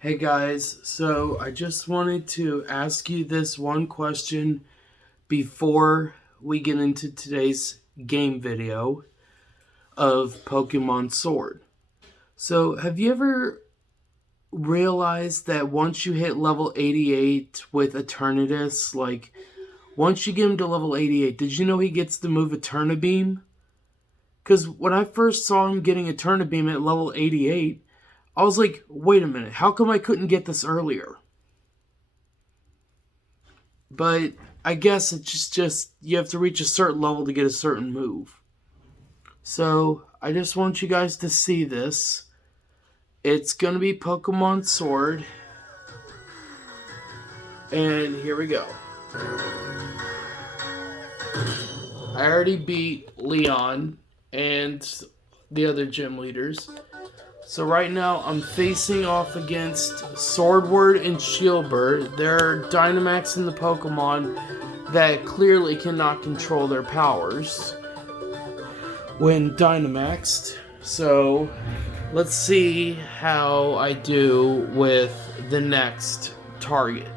Hey guys, so I just wanted to ask you this one question before we get into today's game video of Pokemon Sword. So, have you ever realized that once you hit level 88 with Eternatus, once you get him to level 88, did you know he gets the move Eterna Beam? Because when I first saw him getting Eterna Beam at level 88, I was like, wait a minute, how come I couldn't get this earlier? But I guess it's just you have to reach a certain level to get a certain move. So I just want you guys to see this. It's going to be Pokemon Sword. And here we go. I already beat Leon and the other gym leaders. So right now I'm facing off against Swordward and Shieldbert. They're Dynamax in the Pokemon that clearly cannot control their powers when Dynamaxed. So let's see how I do with the next target.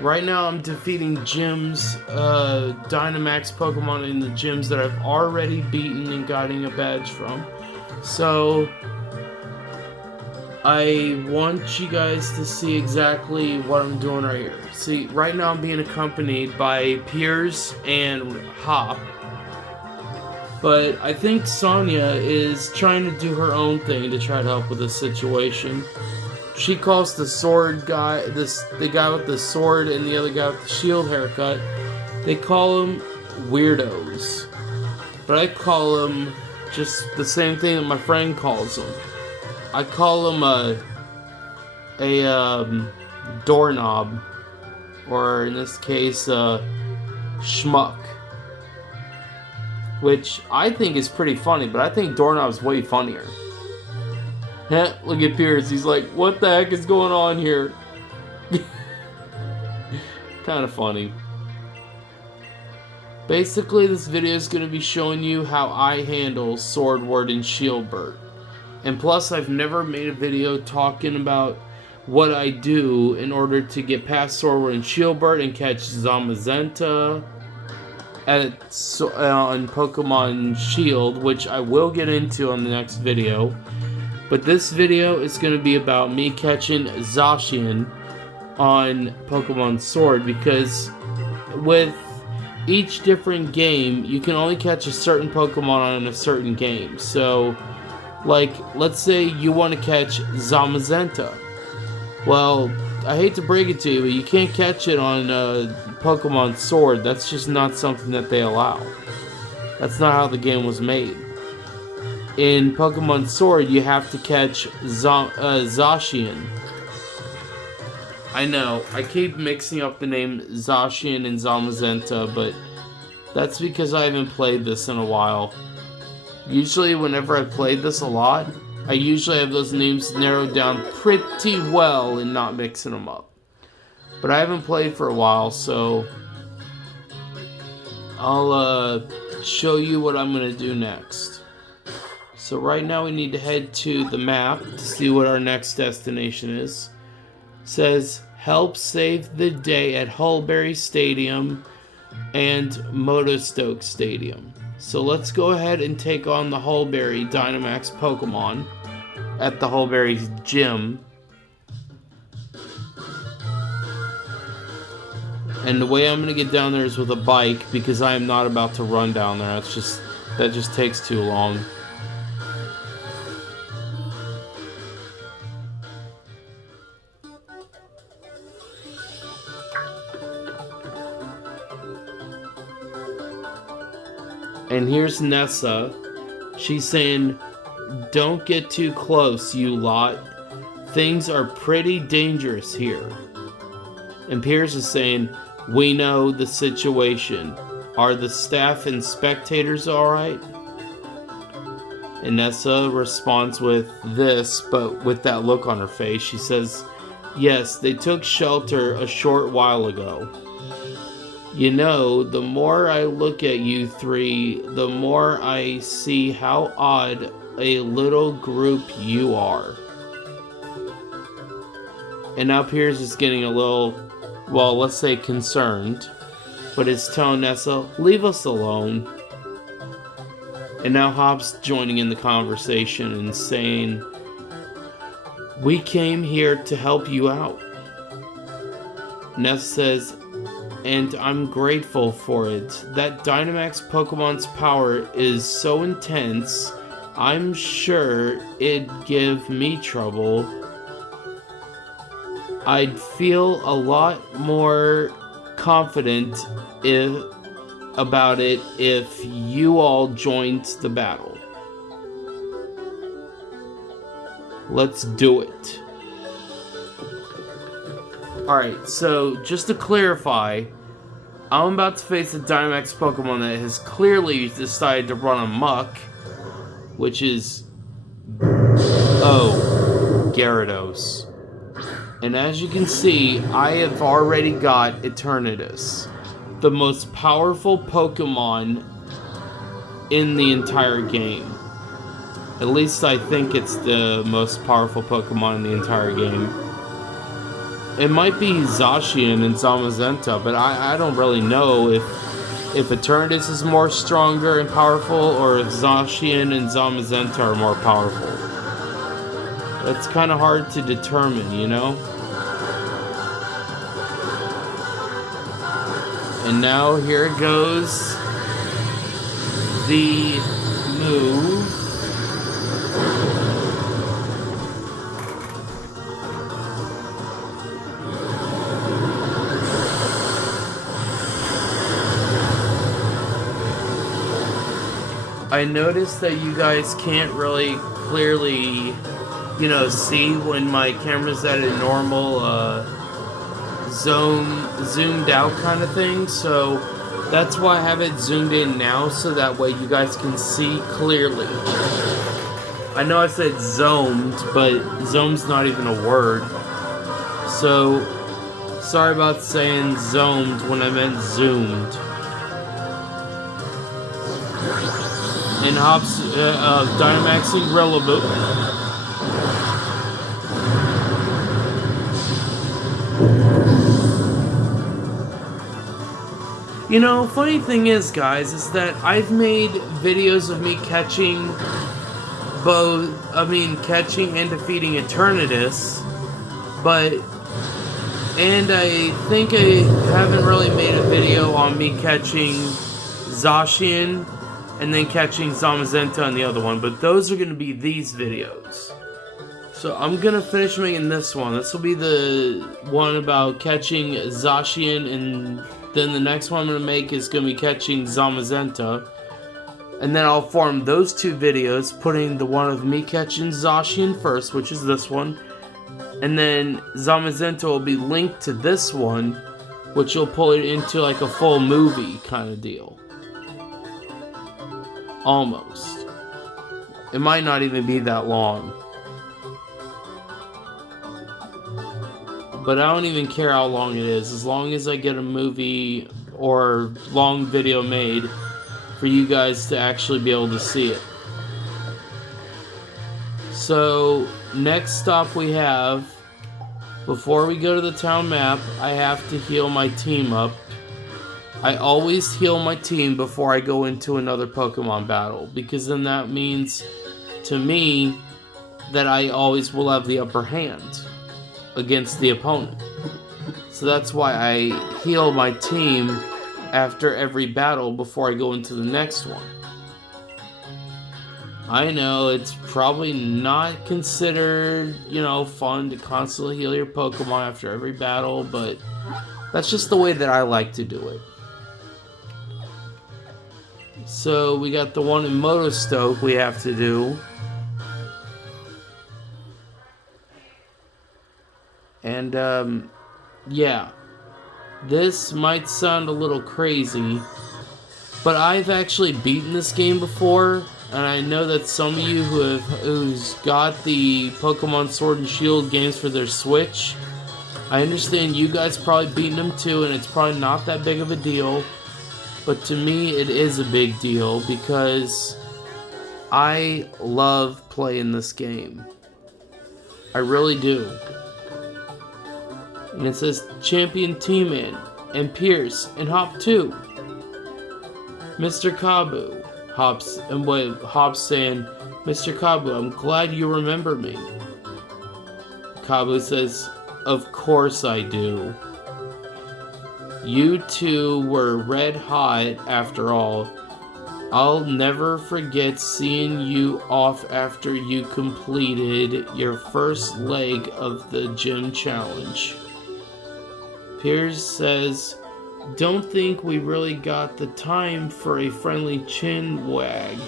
Right now I'm defeating gyms, Dynamax Pokemon in the gyms that I've already beaten and gotten a badge from. So I want you guys to see exactly what I'm doing right here. See, right now I'm being accompanied by Piers and Hop. But I think Sonia is trying to do her own thing to try to help with this situation. She calls the sword guy, the guy with the sword and the other guy with the shield haircut, they call them weirdos. But I call them just the same thing that my friend calls them. I call them a doorknob, or in this case, schmuck. Which I think is pretty funny, but I think doorknob's way funnier. Look at Pierce, he's like, what the heck is going on here? Kind of funny. Basically, this video is going to be showing you how I handle Swordward and Shieldbert. And plus, I've never made a video talking about what I do in order to get past Swordward and Shieldbert and catch Zamazenta on Pokemon Shield, which I will get into on the next video. But this video is going to be about me catching Zacian on Pokemon Sword, because with each different game, you can only catch a certain Pokemon on a certain game. So, like, let's say you want to catch Zamazenta. Well, I hate to break it to you, but you can't catch it on Pokemon Sword. That's just not something that they allow. That's not how the game was made. In Pokemon Sword, you have to catch Zacian. I know, I keep mixing up the name Zacian and Zamazenta, but that's because I haven't played this in a while. Usually, whenever I've played this a lot, I usually have those names narrowed down pretty well and not mixing them up. But I haven't played for a while, so I'll show you what I'm going to do next. So right now we need to head to the map to see what our next destination is. It says, help save the day at Hullberry Stadium and Motostoke Stadium. So let's go ahead and take on the Hullberry Dynamax Pokemon at the Hullberry Gym. And the way I'm going to get down there is with a bike, because I am not about to run down there. That just takes too long. And here's Nessa. She's saying, don't get too close, you lot. Things are pretty dangerous here. And Piers is saying, we know the situation. Are the staff and spectators alright? And Nessa responds with this, but with that look on her face. She says, yes, they took shelter a short while ago. You know, the more I look at you three, the more I see how odd a little group you are. And now Piers is getting a little, well, let's say concerned. But is telling Nessa, leave us alone. And now Hop's joining in the conversation and saying, we came here to help you out. Nessa says, and I'm grateful for it. That Dynamax Pokemon's power is so intense, I'm sure it'd give me trouble. I'd feel a lot more confident about it if you all joined the battle. Let's do it. Alright, so just to clarify, I'm about to face a Dynamax Pokemon that has clearly decided to run amok, which is, Gyarados. And as you can see, I have already got Eternatus, the most powerful Pokemon in the entire game. At least I think it's the most powerful Pokemon in the entire game. It might be Zacian and Zamazenta, but I don't really know if Eternatus is more stronger and powerful, or if Zacian and Zamazenta are more powerful. That's kind of hard to determine, you know? And now here it goes. The move. I noticed that you guys can't really clearly, you know, see when my camera's at a normal zoomed out kind of thing, so that's why I have it zoomed in now, so that way you guys can see clearly. I know I said zoomed, but zoomed's not even a word, so sorry about saying zoomed when I meant zoomed. And Hop's Dynamaxing Rillaboom. You know, funny thing is, guys, is that I've made videos of me catching catching and defeating Eternatus, and I think I haven't really made a video on me catching Zacian and then catching Zamazenta on the other one, but those are going to be these videos. So I'm going to finish making this one. This will be the one about catching Zacian, and then the next one I'm going to make is going to be catching Zamazenta. And then I'll form those two videos, putting the one of me catching Zacian first, which is this one. And then Zamazenta will be linked to this one, which will pull it into like a full movie kind of deal. Almost. It might not even be that long. But I don't even care how long it is, as long as I get a movie or long video made for you guys to actually be able to see it. So, next stop we have, before we go to the town map, I have to heal my team up. I always heal my team before I go into another Pokemon battle, because then that means, to me, that I always will have the upper hand against the opponent. So that's why I heal my team after every battle before I go into the next one. I know it's probably not considered, you know, fun to constantly heal your Pokemon after every battle, but that's just the way that I like to do it. So we got the one in Motostoke we have to do. And yeah, this might sound a little crazy, but I've actually beaten this game before, and I know that some of you who's got the Pokemon Sword and Shield games for their Switch, I understand you guys probably beaten them too, and it's probably not that big of a deal. But to me, it is a big deal because I love playing this game. I really do. And it says Champion Tman and Pierce and Hop 2. Mr. Kabu. Hop's saying, Mr. Kabu, I'm glad you remember me. Kabu says, of course I do. You two were red hot after all. I'll never forget seeing you off after you completed your first leg of the gym challenge. Piers says, don't think we really got the time for a friendly chin wag.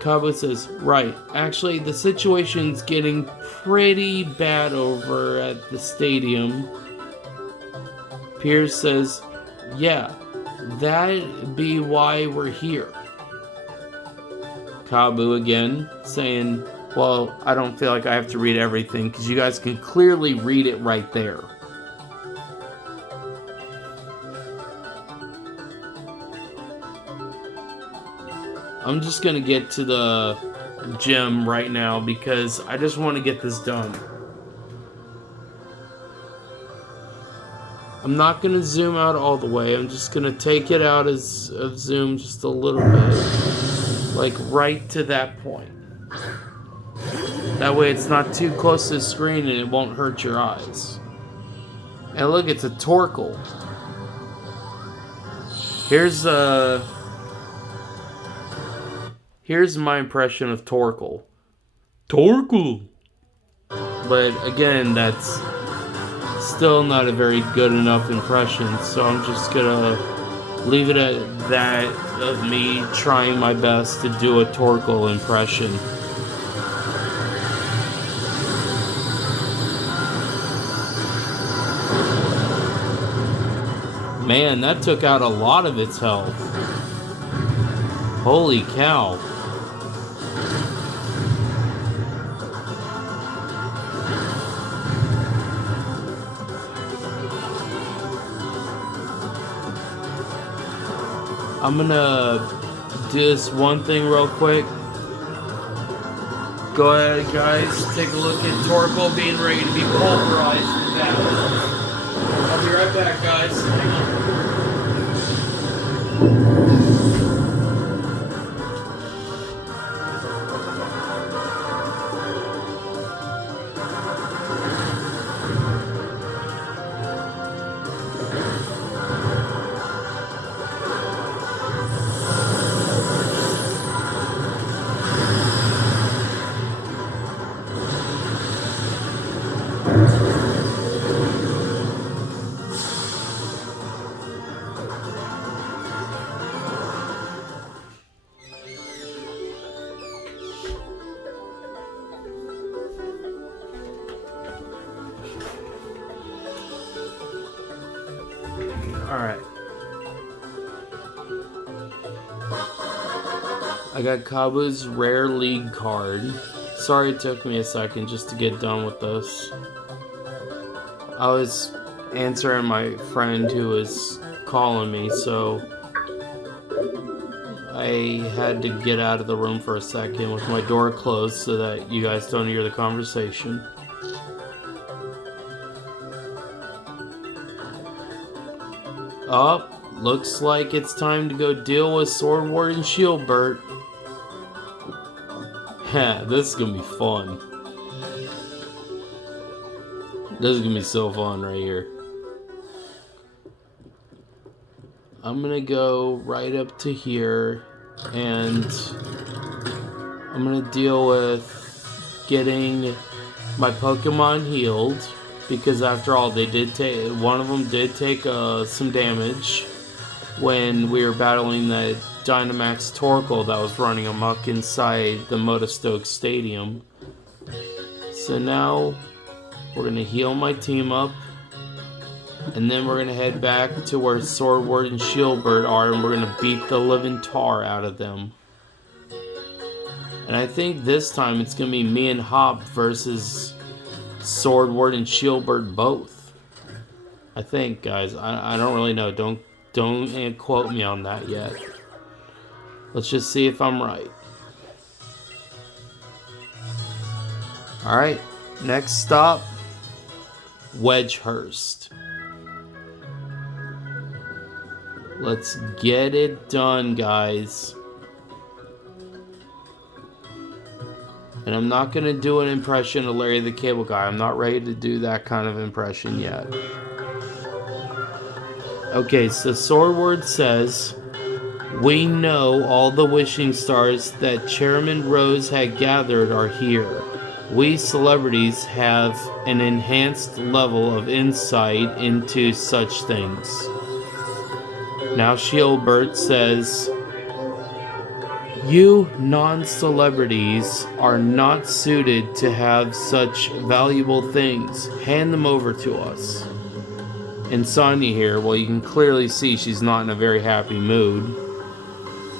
Kabu says, right, actually the situation's getting pretty bad over at the stadium. Piers says, yeah, that'd be why we're here. Kabu again, saying, well, I don't feel like I have to read everything, because you guys can clearly read it right there. I'm just gonna get to the gym right now, because I just want to get this done. I'm not gonna zoom out all the way, I'm just gonna take it out of zoom just a little bit. Like right to that point. That way it's not too close to the screen and it won't hurt your eyes. And look, it's a Torkoal. Here's my impression of Torkoal. Torkoal! But again, that's still not a very good enough impression, so I'm just gonna leave it at that of me trying my best to do a Torkoal impression. Man, that took out a lot of its health. Holy cow. I'm gonna do this one thing real quick. Go ahead, guys. Take a look at Torkoal being ready to be pulverized in battle. I'll be right back, guys. Hang on. Alright. I got Kabu's rare league card. Sorry it took me a second just to get done with this. I was answering my friend who was calling me, so I had to get out of the room for a second with my door closed so that you guys don't hear the conversation. Oh, looks like it's time to go deal with Swordward and Shieldbert. Ha, this is gonna be fun. This is gonna be so fun right here. I'm gonna go right up to here and I'm gonna deal with getting my Pokemon healed. Because after all, one of them did take some damage when we were battling that Dynamax Torkoal that was running amok inside the Motostoke Stadium. So now we're going to heal my team up. And then we're going to head back to where Swordward and Shieldbert are. And we're going to beat the living tar out of them. And I think this time it's going to be me and Hop versus Swordward and Shieldbert both. I think, guys. I don't really know. Don't quote me on that yet. Let's just see if I'm right. Alright. Next stop, Wedgehurst. Let's get it done, guys. And I'm not going to do an impression of Larry the Cable Guy. I'm not ready to do that kind of impression yet. Okay, so Swordward says, "We know all the wishing stars that Chairman Rose had gathered are here. We celebrities have an enhanced level of insight into such things." Now Shieldbert says, "You non-celebrities are not suited to have such valuable things. Hand them over to us." And Sonya here, well, you can clearly see she's not in a very happy mood.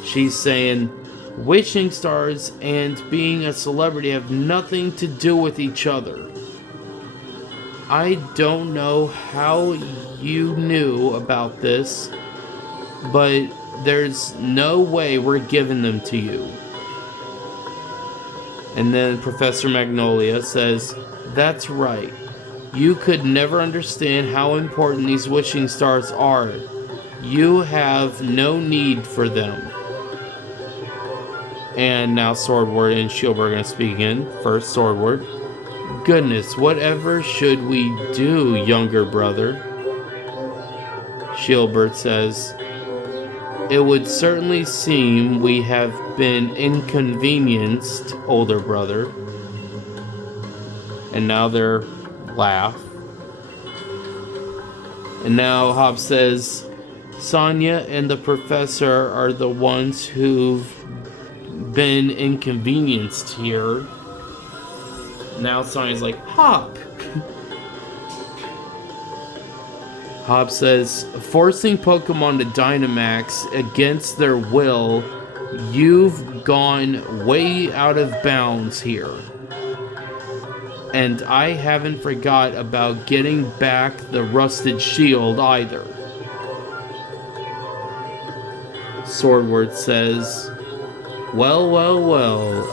She's saying, "Wishing stars and being a celebrity have nothing to do with each other. I don't know how you knew about this, but there's no way we're giving them to you." And then Professor Magnolia says, "That's right. You could never understand how important these wishing stars are. You have no need for them." And now Swordward and Shieldbert are going to speak again. First, Swordward. "Goodness, whatever should we do, younger brother?" Shieldbert says, "It would certainly seem we have been inconvenienced, older brother." And now they're laugh. And now Hobbs says, "Sonya and the professor are the ones who've been inconvenienced here." Now Sonya's like, "Hop." Hobbs says, "Forcing Pokemon to Dynamax against their will, you've gone way out of bounds here. And I haven't forgot about getting back the rusted shield either." Swordward says, well,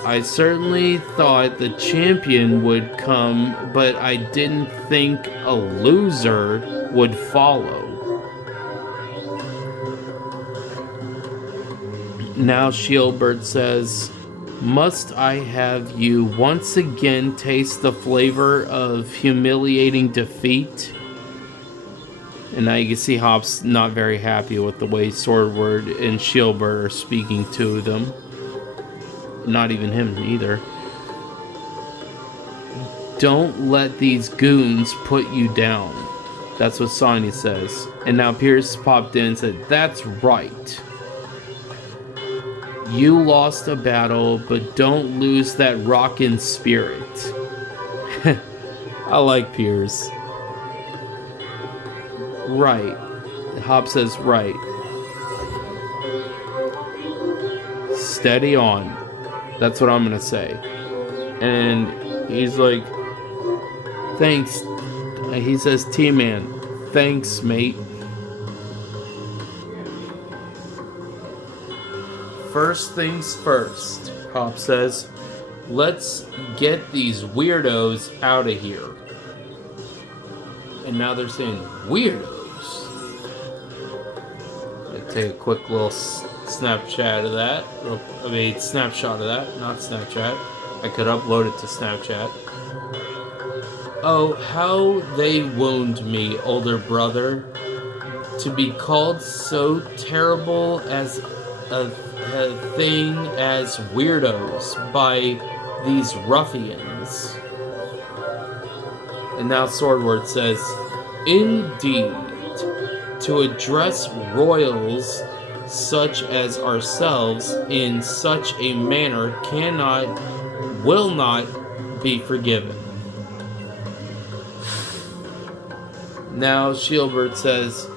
I certainly thought the champion would come, but I didn't think a loser would follow." Now Shieldbert says, "Must I have you once again taste the flavor of humiliating defeat?" And now you can see Hop's not very happy with the way Swordward and Shieldbert are speaking to them. Not even him either. "Don't let these goons put you down." That's what Sonya says. And now Pierce popped in and said, "That's right. You lost a battle, but don't lose that rockin' spirit." I like Pierce. "Right." Hop says, "Right. Steady on." That's what I'm gonna say. And he's like, "Thanks." He says, "Tman, thanks, mate." "First things first," Hop says. "Let's get these weirdos out of here." And now they're saying, "Weirdos." Let's take a quick little snapshot of that. Snapshot of that, not Snapchat. I could upload it to Snapchat. "Oh, how they wound me, older brother. To be called so terrible as a thing as weirdos by these ruffians." And now Swordward says, "Indeed, to address royals such as ourselves in such a manner will not be forgiven." Now Shieldbert says,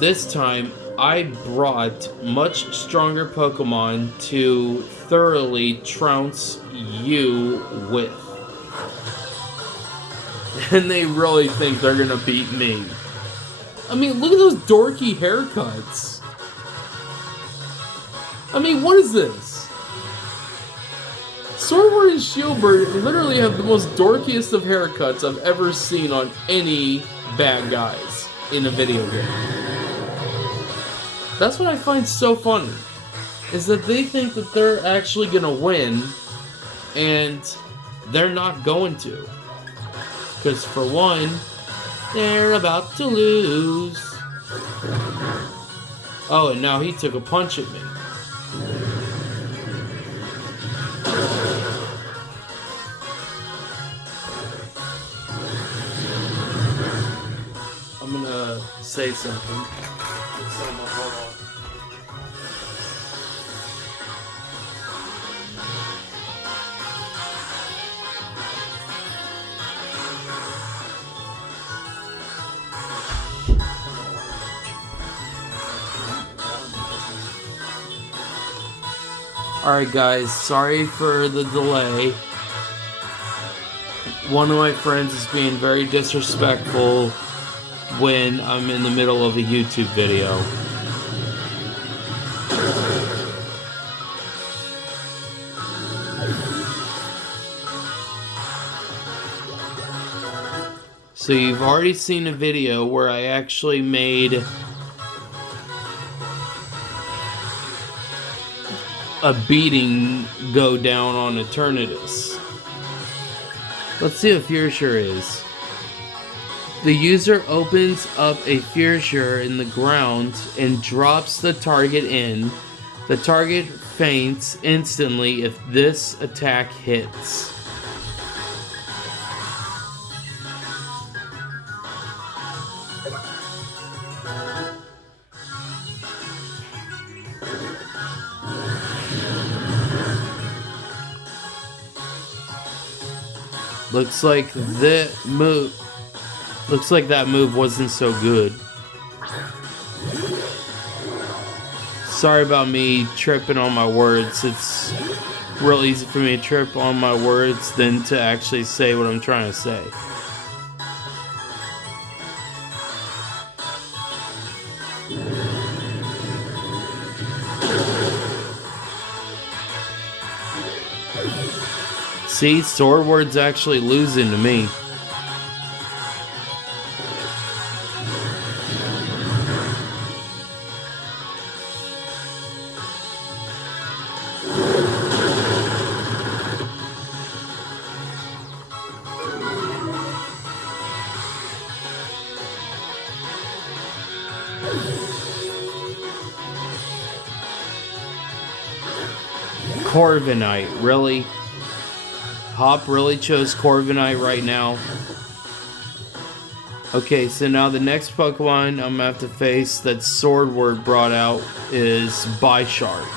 "This time I brought much stronger Pokemon to thoroughly trounce you with." And they really think they're gonna beat me. I mean, look at those dorky haircuts. I mean, what is this? Swordward and Shieldbert literally have the most dorkiest of haircuts I've ever seen on any bad guys in a video game. That's what I find so funny, is that they think that they're actually gonna win, and they're not going to. Because for one, they're about to lose. Oh, and now he took a punch at me. I'm gonna say something. Hold on. Alright guys, sorry for the delay. One of my friends is being very disrespectful when I'm in the middle of a YouTube video. So you've already seen a video where I actually made a beating go down on Eternatus. Let's see what Fissure is. The user opens up a Fissure in the ground and drops the target in. The target faints instantly if this attack hits. Looks like that move wasn't so good. Sorry about me tripping on my words. It's real easy for me to trip on my words than to actually say what I'm trying to say. See, Swordward's actually losing to me. Corviknight, really? Hop really chose Corviknight right now. Okay, so now the next Pokemon I'm gonna have to face that Swordward brought out is Bisharp.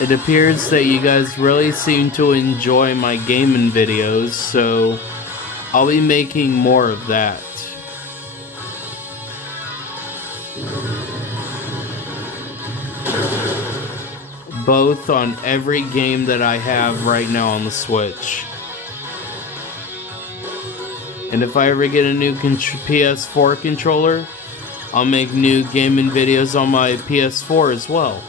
It appears that you guys really seem to enjoy my gaming videos, so I'll be making more of that. Both on every game that I have right now on the Switch. And if I ever get a new PS4 controller, I'll make new gaming videos on my PS4 as well.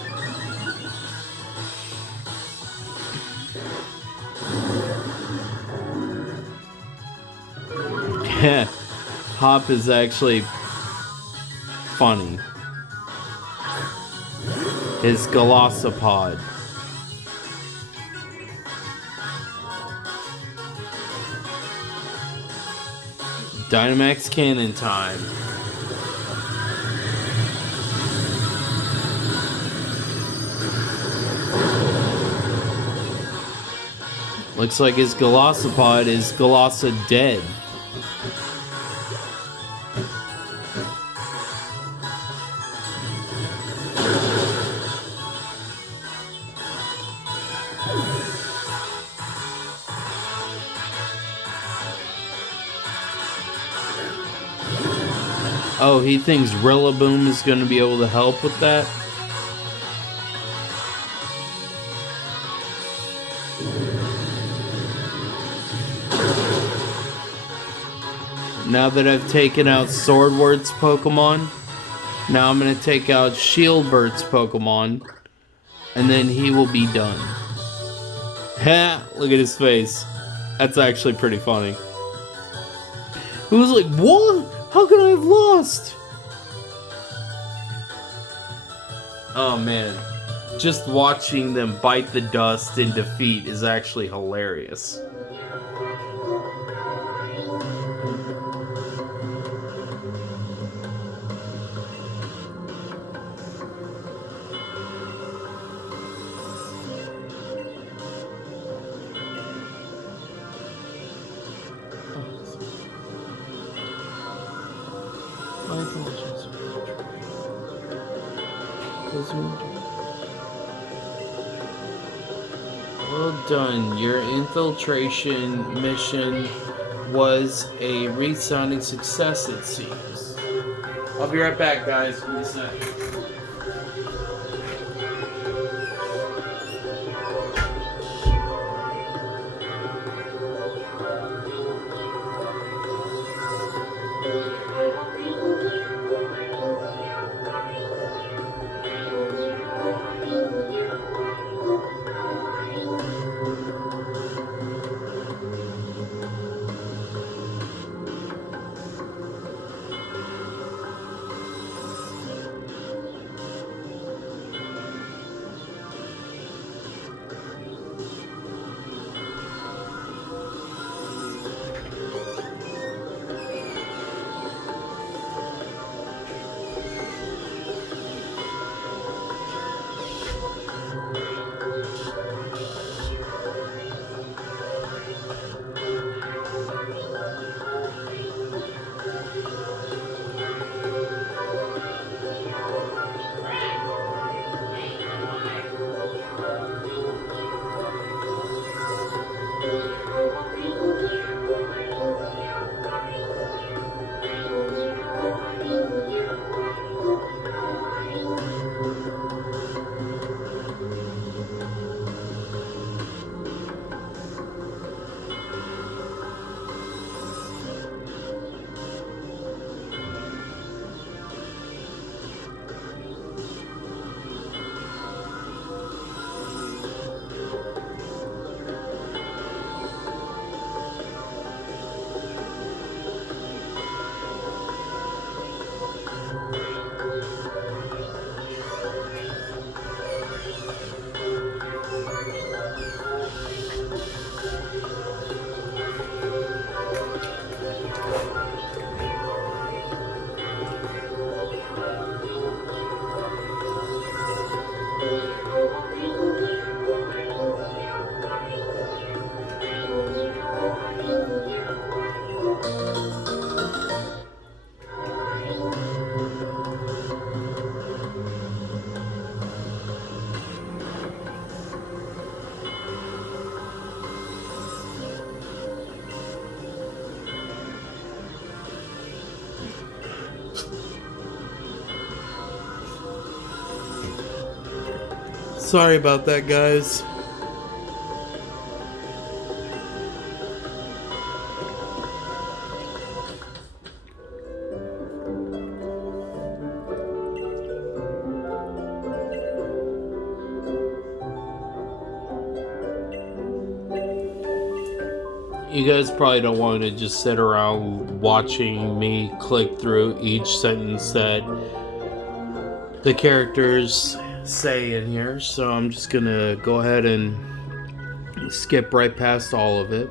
Hop is actually funny. His Galossopod. Dynamax Cannon time. Looks like his Glossopod is Glossa dead. Oh, he thinks Rillaboom is going to be able to help with that? Now that I've taken out Swordward's Pokemon, now I'm going to take out Shieldbert's Pokemon, and then he will be done. Ha! Look at his face. That's actually pretty funny. It was like, what? How could I have lost? Oh man. Just watching them bite the dust in defeat is actually hilarious. My apologies. Well done. Your infiltration mission was a resounding success, it seems. I'll be right back, guys. Give me a sec. Sorry about that, guys. You guys probably don't want to just sit around watching me click through each sentence that the characters say in here, so I'm just gonna go ahead and skip right past all of it.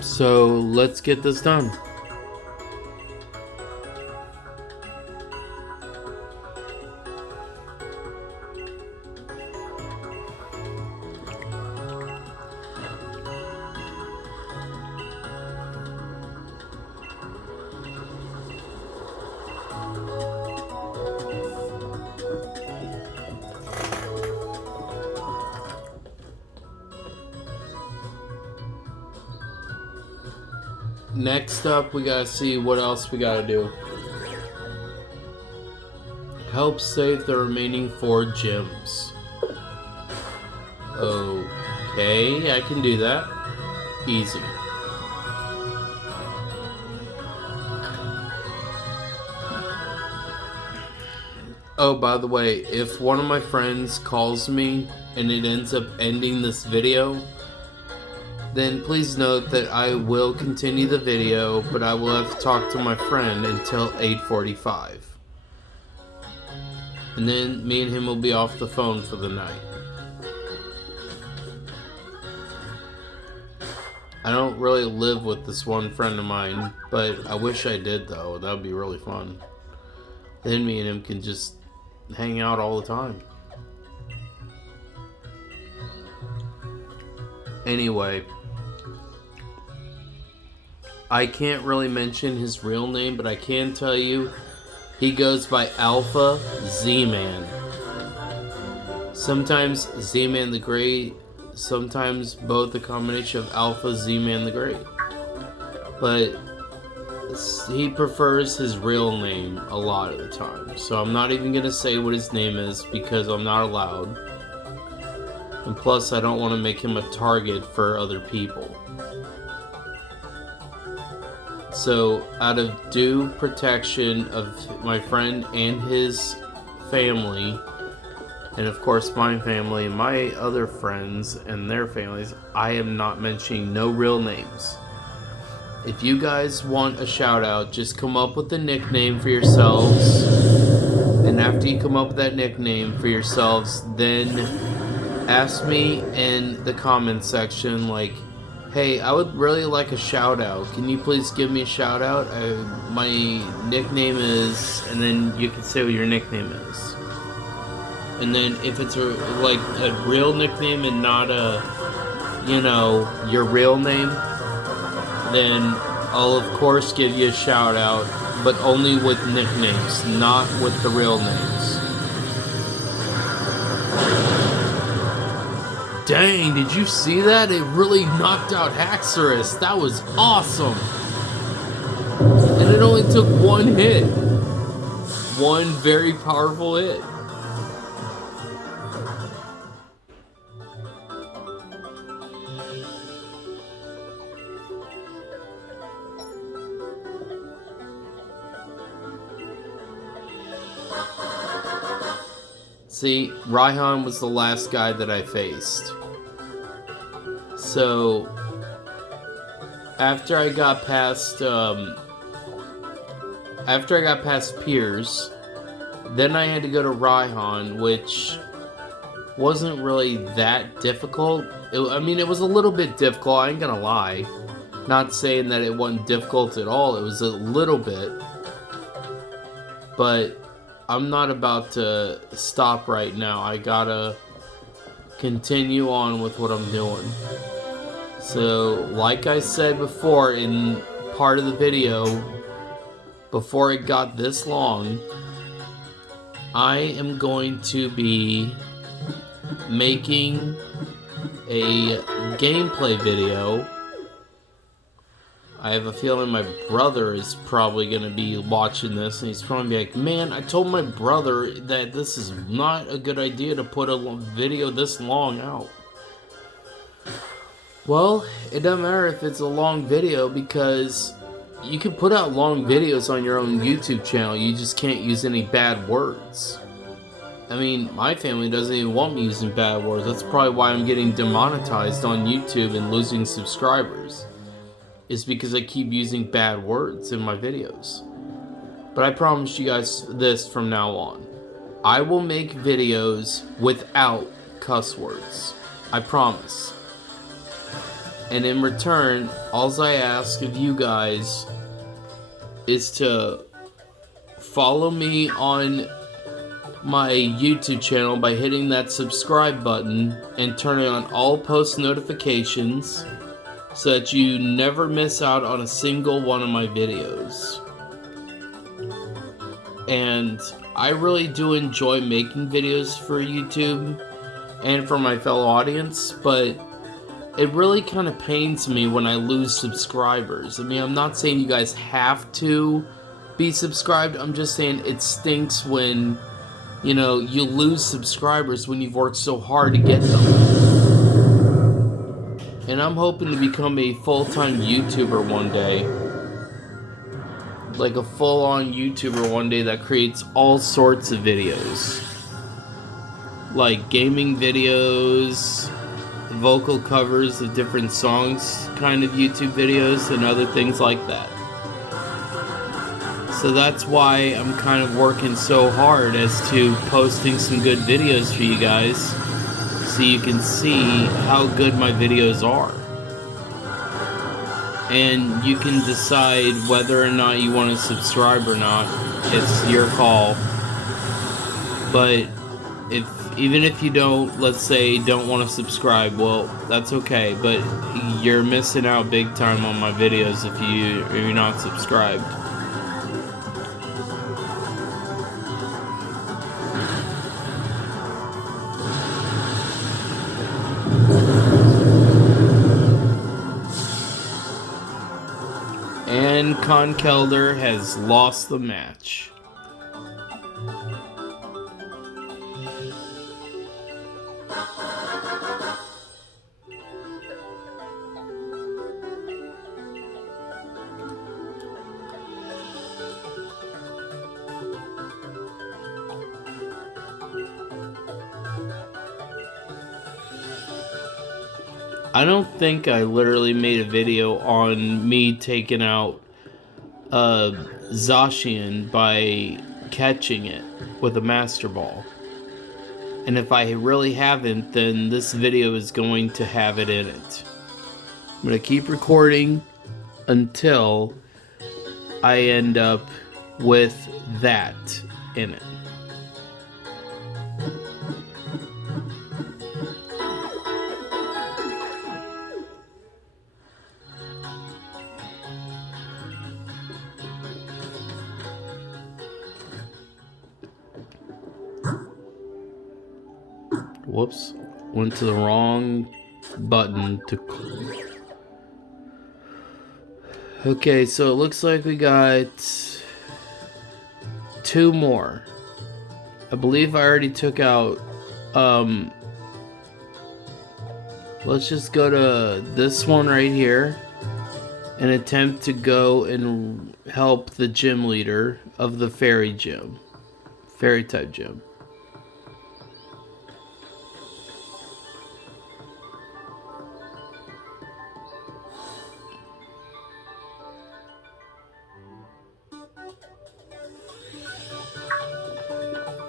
So let's get this done. next up, we gotta see what else we gotta do. Help save the remaining 4 gems. Okay, I can do that. Easy. Oh, by the way, if one of my friends calls me and it ends up ending this video, then please note that I will continue the video, but I will have to talk to my friend until 8:45. And then me and him will be off the phone for the night. I don't really live with this one friend of mine, but I wish I did though. That would be really fun. Then me and him can just hang out all the time. Anyway, I can't really mention his real name, but I can tell you he goes by Alpha Z-Man. Sometimes Z-Man the Great, sometimes both a combination of Alpha Z-Man the Great. But he prefers his real name a lot of the time. So I'm not even going to say what his name is because I'm not allowed. And plus I don't want to make him a target for other people. So out of due protection of my friend and his family, and of course my family and my other friends and their families, I am not mentioning no real names. If you guys want a shout out, just come up with a nickname for yourselves. And after you come up with that nickname for yourselves, then ask me in the comment section like, hey, I would really like a shout out. Can you please give me a shout out? My nickname is, and then you can say what your nickname is. And then if it's like a real nickname and not a, you know, your real name, then I'll of course give you a shout out, but only with nicknames, not with the real names. Dang, did you see that? It really knocked out Haxorus. That was awesome. And it only took one hit. One very powerful hit. See, Raihan was the last guy that I faced. So, after I got past Piers, then I had to go to Raihan, which wasn't really that difficult. I mean, it was a little bit difficult, I ain't gonna lie. Not saying that it wasn't difficult at all, it was a little bit. But I'm not about to stop right now. I gotta continue on with what I'm doing. So, like I said before in part of the video, before it got this long, I am going to be making a gameplay video. I have a feeling my brother is probably going to be watching this, and he's probably be like, man, I told my brother that this is not a good idea to put a video this long out. Well, it doesn't matter if it's a long video, because you can put out long videos on your own YouTube channel, you just can't use any bad words. I mean, my family doesn't even want me using bad words. That's probably why I'm getting demonetized on YouTube and losing subscribers. Is because I keep using bad words in my videos. But I promise you guys this from now on. I will make videos without cuss words. I promise. And in return, all I ask of you guys is to follow me on my YouTube channel by hitting that subscribe button and turning on all post notifications, so that you never miss out on a single one of my videos. And I really do enjoy making videos for YouTube and for my fellow audience, but it really kind of pains me when I lose subscribers. I mean, I'm not saying you guys have to be subscribed. I'm just saying it stinks when, you know, you lose subscribers when you've worked so hard to get them. And I'm hoping to become a full-time YouTuber one day. Like a full-on YouTuber one day that creates all sorts of videos. Like gaming videos, vocal covers of different songs kind of YouTube videos, and other things like that. So that's why I'm kind of working so hard as to posting some good videos for you guys, so you can see how good my videos are. And you can decide whether or not you want to subscribe or not. It's your call. But even if you don't, let's say, don't want to subscribe, well, that's okay. But you're missing out big time on my videos if you're not subscribed. And Conkelder has lost the match. I don't think I literally made a video on me taking out Zacian by catching it with a Master Ball. And if I really haven't, then this video is going to have it in it. I'm going to keep recording until I end up with that in it. Whoops, went to the wrong button to... Okay, so it looks like we got 2 more. I believe I already took out, let's just go to this one right here and attempt to go and help the gym leader of the fairy gym. Fairy type gym.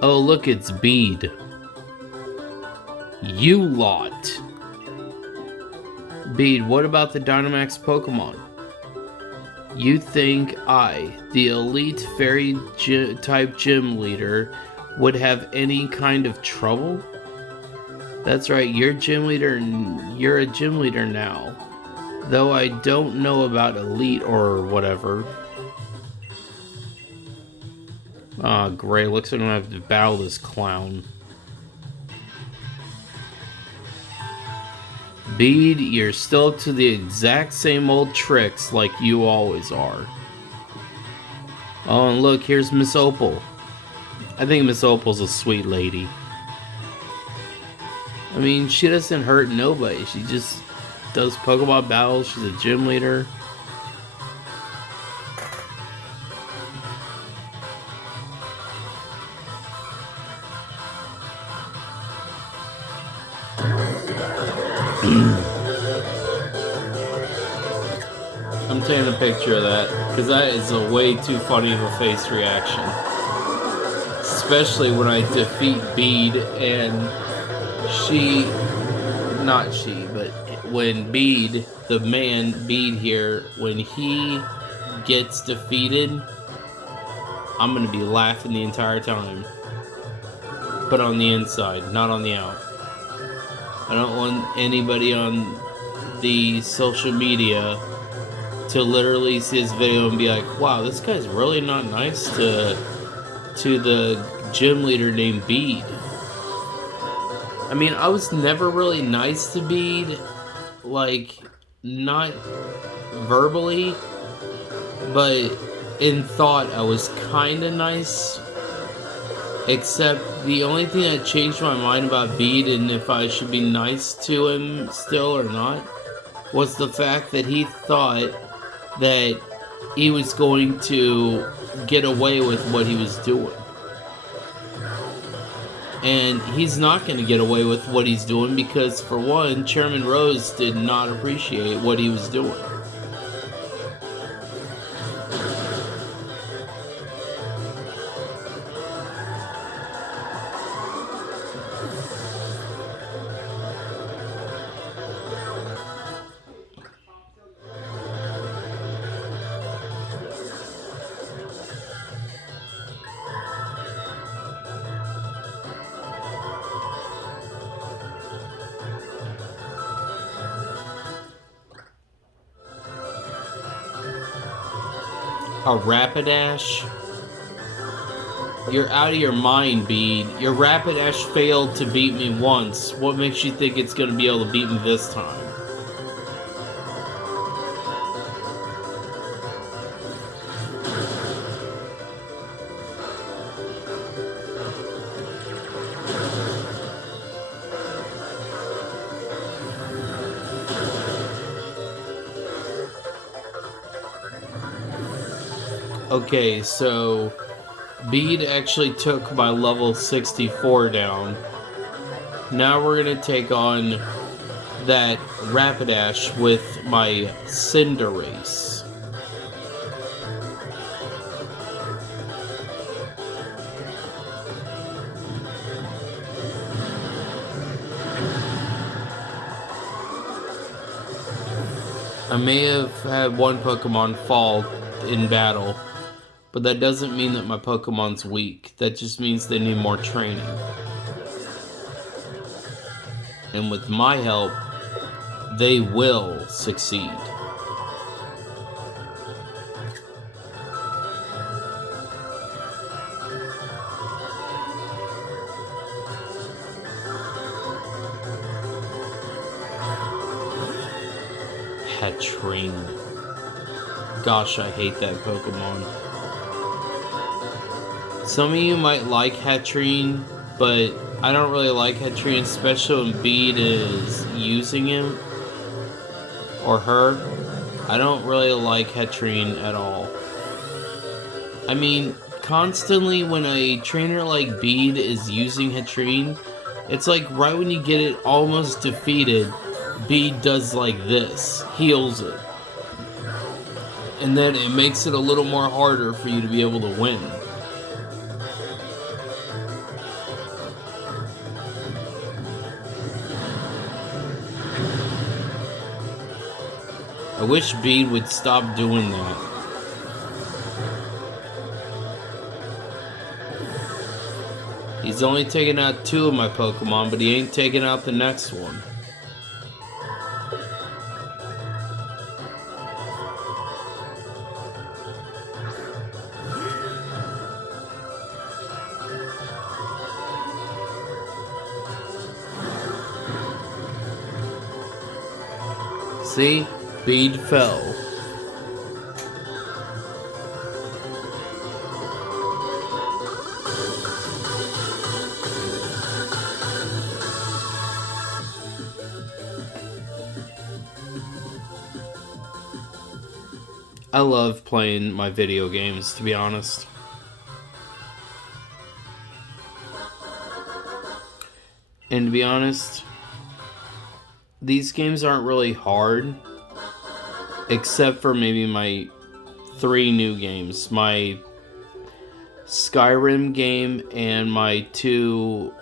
Oh, look, it's Bead. You lot. Bead, what about the Dynamax Pokemon? You think I, the elite fairy type gym leader, would have any kind of trouble? That's right, you're a gym leader now. Though I don't know about elite or whatever. Ah, great. Looks like I'm gonna have to battle this clown. Bead, you're still up to the exact same old tricks like you always are. Oh, and look, here's Miss Opal. I think Miss Opal's a sweet lady. I mean, she doesn't hurt nobody. She just does Pokemon battles. She's a gym leader. I'm taking a picture of that because that is a way too funny of a face reaction, especially when I defeat Bead and but when Bead, the man Bead here, when he gets defeated, I'm gonna be laughing the entire time, but on the inside, not on the out. I don't want anybody on the social media to literally see this video and be like, wow, this guy's really not nice to the gym leader named Bead. I mean, I was never really nice to Bead, like, not verbally, but in thought I was kinda nice. Except the only thing that changed my mind about Bede and if I should be nice to him still or not was the fact that he thought that he was going to get away with what he was doing. And he's not going to get away with what he's doing because, for one, Chairman Rose did not appreciate what he was doing. A Rapidash? You're out of your mind, Bede. Your Rapidash failed to beat me once. What makes you think it's going to be able to beat me this time? Okay, so Bede actually took my level 64 down. Now we're going to take on that Rapidash with my Cinderace. I may have had one Pokemon fall in battle, but that doesn't mean that my Pokemon's weak. That just means they need more training. And with my help, they will succeed. Hetrain. Gosh, I hate that Pokemon. Some of you might like Hetrain, but I don't really like Hetrain, especially when Bede is using him or her. I don't really like Hetrain at all. I mean, constantly when a trainer like Bede is using Hetrain, it's like right when you get it almost defeated, Bede does like this, heals it. And then it makes it a little more harder for you to be able to win. I wish Bede would stop doing that. He's only taken out 2 of my Pokemon, but he ain't taking out the next one. See? Bede fell. I love playing my video games, to be honest. And to be honest, these games aren't really hard. Except for maybe my 3 new games. My Skyrim game and my 2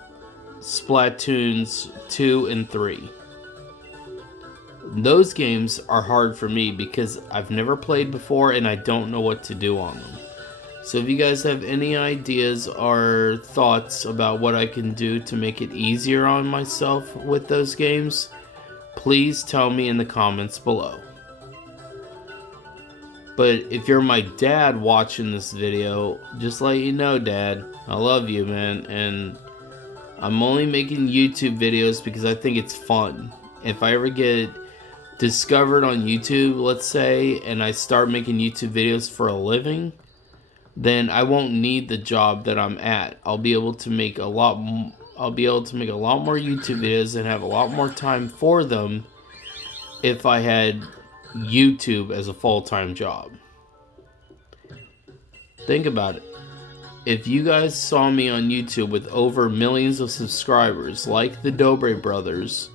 Splatoons 2 and 3. Those games are hard for me because I've never played before and I don't know what to do on them. So if you guys have any ideas or thoughts about what I can do to make it easier on myself with those games, please tell me in the comments below. But if you're my dad watching this video, just let you know, Dad, I love you, man, and I'm only making YouTube videos because I think it's fun. If I ever get discovered on YouTube, let's say, and I start making YouTube videos for a living, then I won't need the job that I'm at. I'll be able to make a lot more YouTube videos and have a lot more time for them if I had YouTube as a full-time job. Think about it. If you guys saw me on YouTube with over millions of subscribers, like the Dobre brothers,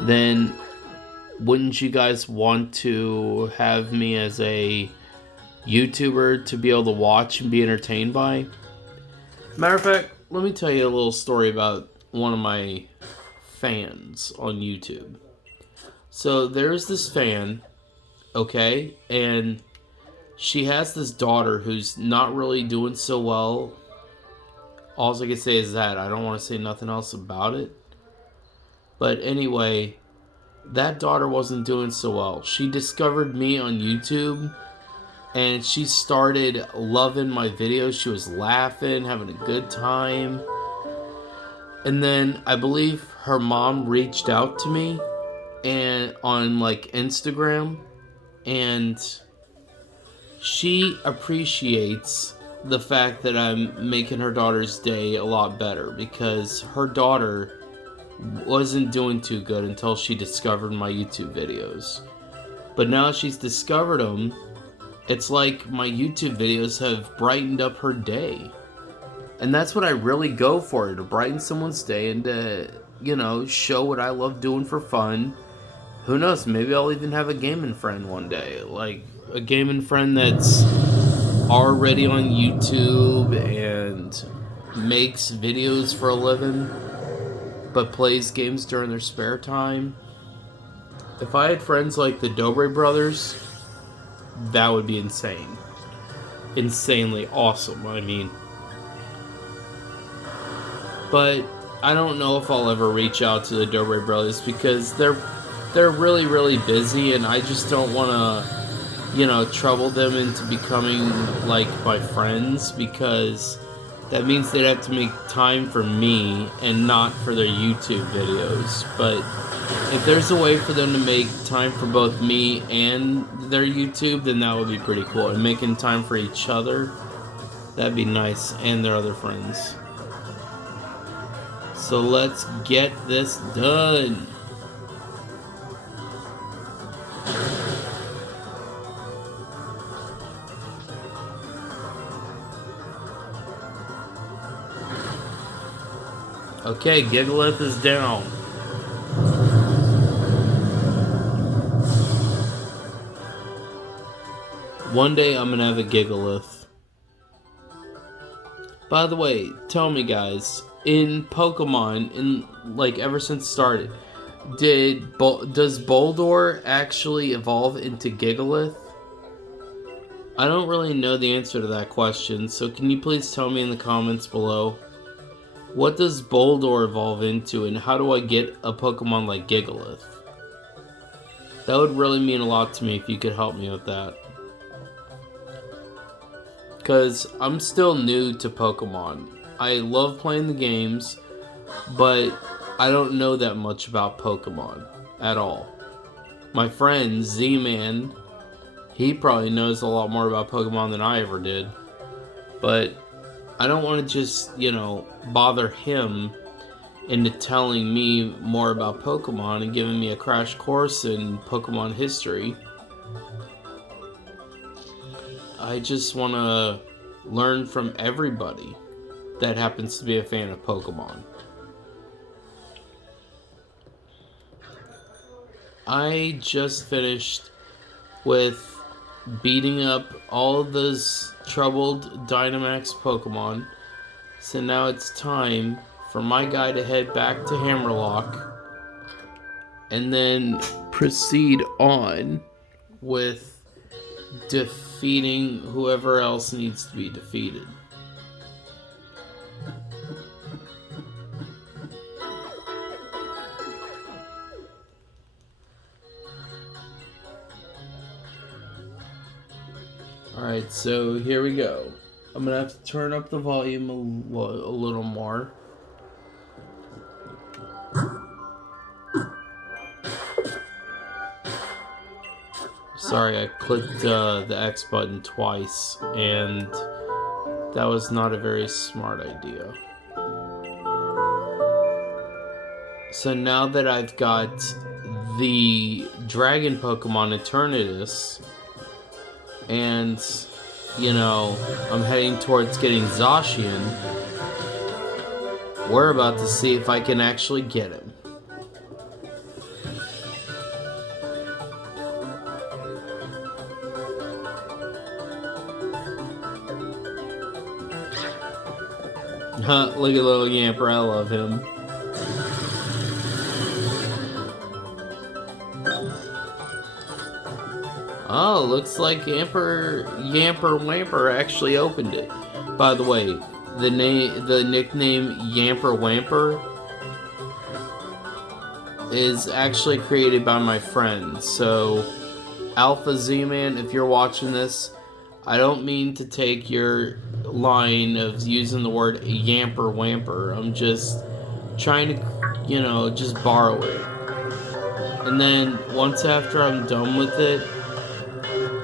then wouldn't you guys want to have me as a YouTuber to be able to watch and be entertained by? Matter of fact, let me tell you a little story about one of my fans on YouTube. So there's this fan, okay, and she has this daughter who's not really doing so well. All I can say is that. I don't want to say nothing else about it. But anyway, that daughter wasn't doing so well. She discovered me on YouTube, and she started loving my videos. She was laughing, having a good time. And then I believe her mom reached out to me and on like Instagram, and she appreciates the fact that I'm making her daughter's day a lot better, because her daughter wasn't doing too good until she discovered my YouTube videos. But now she's discovered them, it's like my YouTube videos have brightened up her day. And that's what I really go for, to brighten someone's day and to, you know, show what I love doing for fun. Who knows, maybe I'll even have a gaming friend one day. Like, a gaming friend that's already on YouTube and makes videos for a living, but plays games during their spare time. If I had friends like the Dobre brothers, that would be insane. Insanely awesome, I mean. But I don't know if I'll ever reach out to the Dobre brothers, because they're really, really busy, and I just don't want to, you know, trouble them into becoming like my friends, because that means they'd have to make time for me and not for their YouTube videos. But if there's a way for them to make time for both me and their YouTube, then that would be pretty cool. And making time for each other, that'd be nice, and their other friends. So let's get this done. Okay, Gigalith is down. One day I'm gonna have a Gigalith. By the way, tell me guys, in Pokemon, like ever since it started, does Boldore actually evolve into Gigalith? I don't really know the answer to that question, so can you please tell me in the comments below? What does Boldore evolve into, and how do I get a Pokemon like Gigalith? That would really mean a lot to me if you could help me with that. Because I'm still new to Pokemon. I love playing the games, but I don't know that much about Pokemon at all. My friend Z-Man, he probably knows a lot more about Pokemon than I ever did. But I don't want to just, you know, bother him into telling me more about Pokemon and giving me a crash course in Pokemon history. I just want to learn from everybody that happens to be a fan of Pokemon. I just finished with beating up all of those troubled Dynamax Pokemon. So now it's time for my guy to head back to Hammerlock and then proceed on with defeating whoever else needs to be defeated. Alright, so here we go. I'm gonna have to turn up the volume a little more. Sorry, I clicked the X button twice, and that was not a very smart idea. So now that I've got the dragon Pokemon Eternatus, and, you know, I'm heading towards getting Zacian, we're about to see if I can actually get him. Look at little Yamper, I love him. Oh, looks like Yamper Wamper actually opened it. By the way, the nickname Yamper Wamper is actually created by my friend. So, Alpha Z-Man, if you're watching this, I don't mean to take your line of using the word Yamper Wamper. I'm just trying to, you know, just borrow it. And then once after I'm done with it,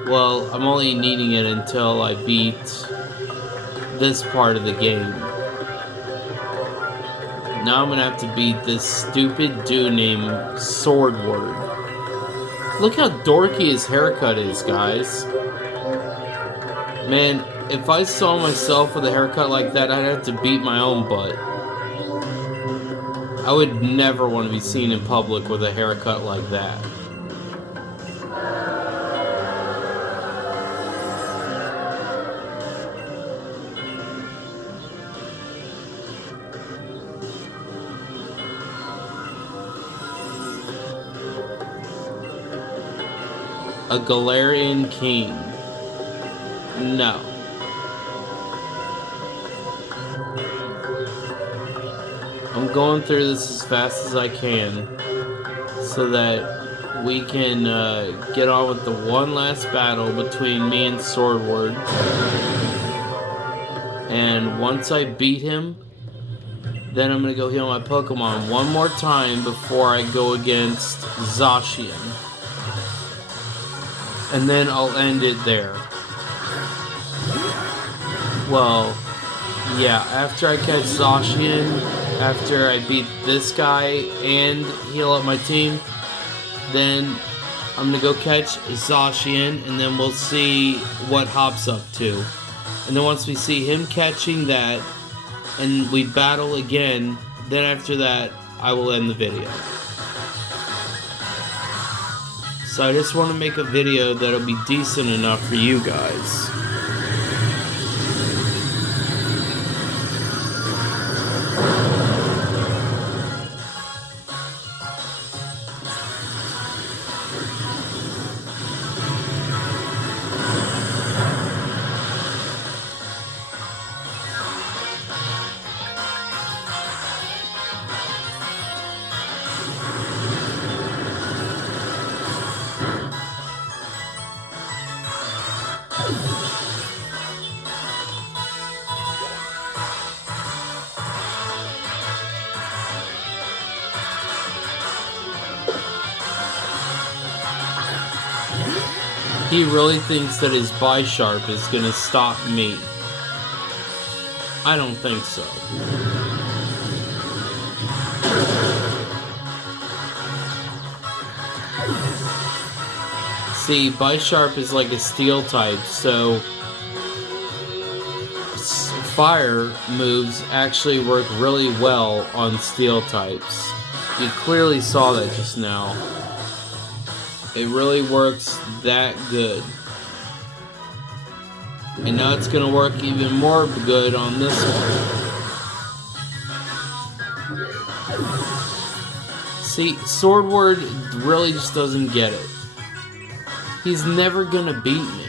well, I'm only needing it until I beat this part of the game. Now I'm gonna have to beat this stupid dude named Swordward. Look how dorky his haircut is, guys. Man, if I saw myself with a haircut like that, I'd have to beat my own butt. I would never want to be seen in public with a haircut like that. A Galarian King. No. I'm going through this as fast as I can so that we can get on with the one last battle between me and Swordward. And once I beat him, then I'm going to go heal my Pokemon one more time before I go against Zacian. And then I'll end it there. Well, yeah, after I catch Zacian, after I beat this guy and heal up my team, then I'm gonna go catch Zacian, and then we'll see what Hop's up to. And then once we see him catching that, and we battle again, then after that, I will end the video. So I just want to make a video that'll be decent enough for you guys. He really thinks that his Bisharp is gonna stop me. I don't think so. See, Bisharp is like a steel type, so fire moves actually work really well on steel types. You clearly saw that just now. It really works that good. And now it's gonna work even more good on this one. See, Swordward really just doesn't get it. He's never gonna beat me.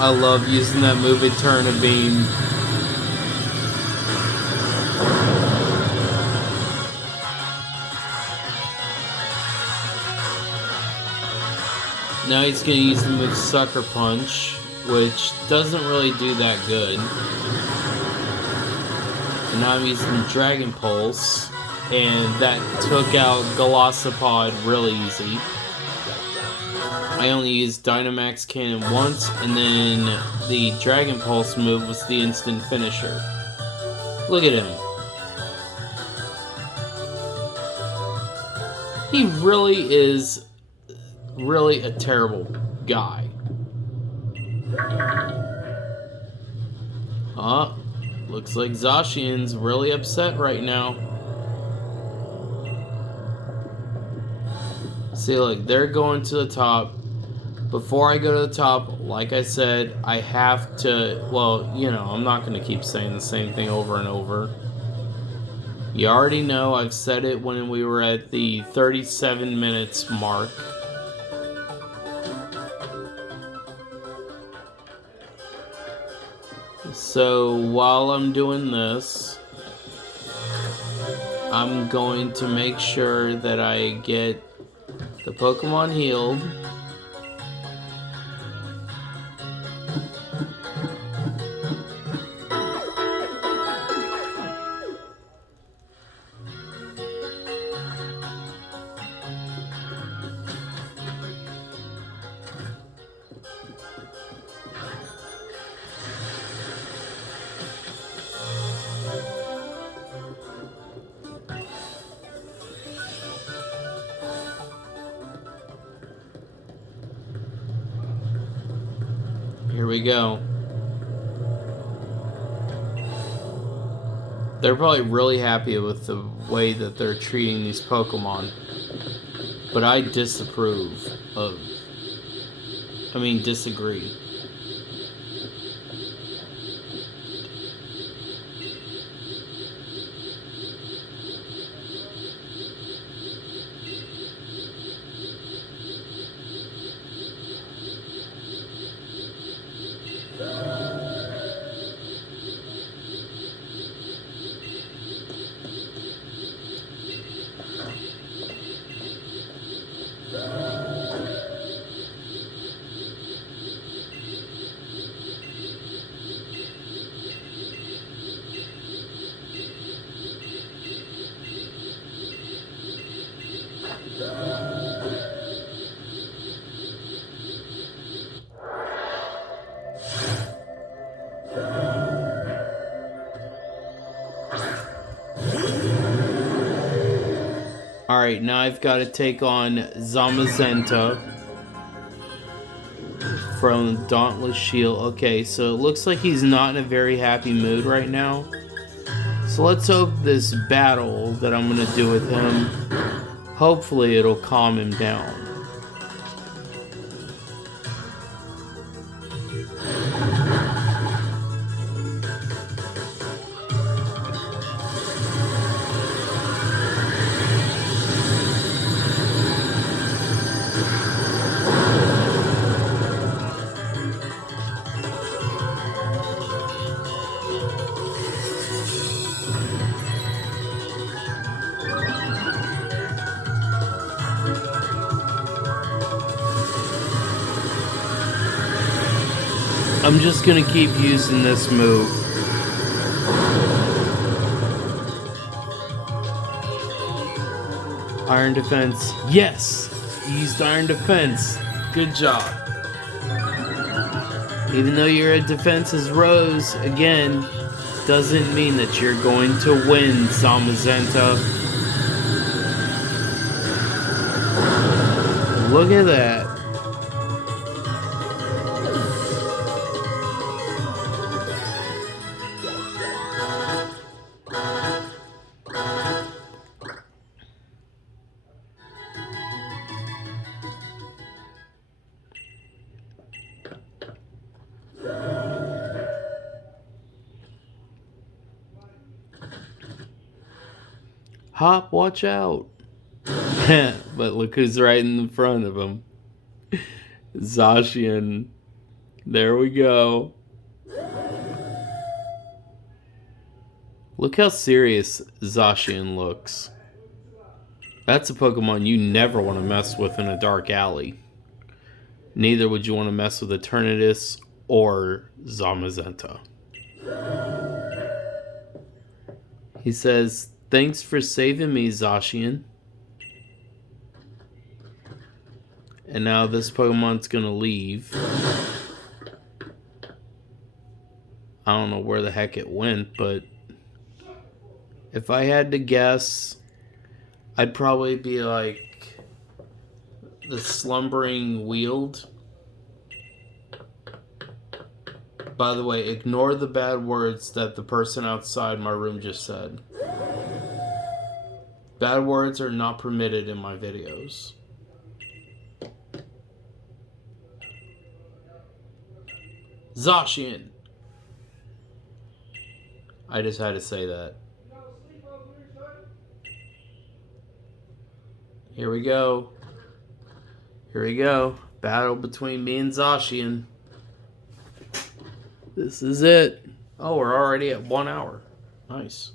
I love using that move Eterna Beam. Now he's going to use the move Sucker Punch, which doesn't really do that good. And now I'm using Dragon Pulse, and that took out Golisopod really easy. I only used Dynamax Cannon once, and then the Dragon Pulse move was the instant finisher. Look at him. He really is really a terrible guy. Looks like Zacian's really upset right now. See, look, they're going to the top. Before I go to the top, like I said, I have to, well, you know, I'm not going to keep saying the same thing over and over. You already know, I've said it when we were at the 37 minutes mark. So while I'm doing this, I'm going to make sure that I get the Pokemon healed. Here we go. They're probably really happy with the way that they're treating these Pokemon. But I disapprove of... disagree. Alright, now I've got to take on Zamazenta from Dauntless Shield. Okay, so it looks like he's not in a very happy mood right now. So let's hope this battle that I'm going to do with him, hopefully it'll calm him down. I'm just gonna keep using this move. Iron Defense. Yes! You used Iron Defense. Good job. Even though your defense is rose, again, doesn't mean that you're going to win, Zamazenta. Look at that. Hop, watch out. But look who's right in front of him. Zacian There we go. Look how serious Zacian looks. That's a Pokemon you never want to mess with in a dark alley. Neither would you want to mess with Eternatus or Zamazenta. He says, "Thanks for saving me, Zacian." And now this Pokemon's gonna leave. I don't know where the heck it went, but if I had to guess, I'd probably be like the slumbering Weald. By the way, ignore the bad words that the person outside my room just said. Bad words are not permitted in my videos. Zacian! I just had to say that. Here we go. Here we go. Battle between me and Zacian. This is it. Oh, we're already at 1 hour. Nice.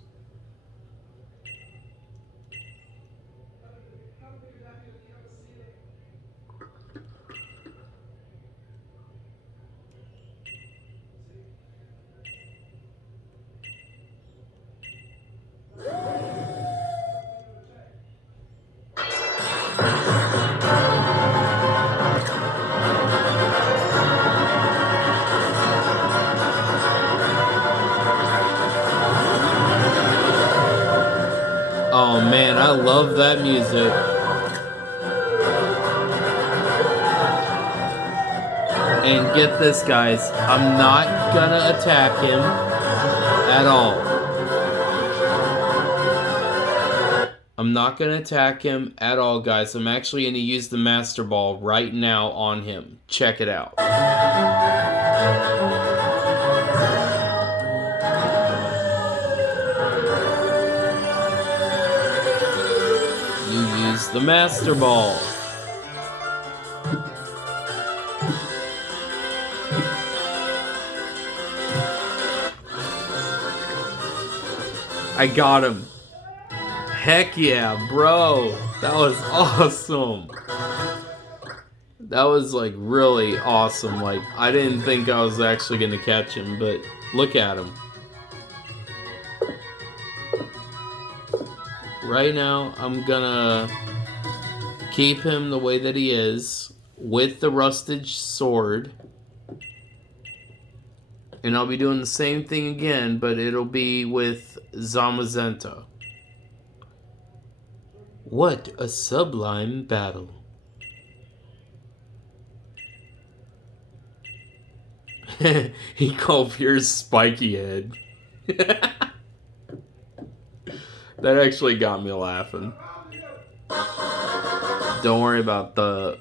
Oh man, I love that music. And get this, guys, I'm not gonna attack him at all. I'm not gonna attack him at all, guys. I'm actually gonna use the Master Ball right now on him. Check it out. The Master Ball. I got him. Heck yeah, bro. That was awesome. That was like really awesome. Like, I didn't think I was actually gonna catch him, but look at him. Right now, I'm gonna keep him the way that he is with the rusted sword. And I'll be doing the same thing again, but it'll be with Zamazenta. What a sublime battle. He called Pierce spiky head. That actually got me laughing. Don't worry about the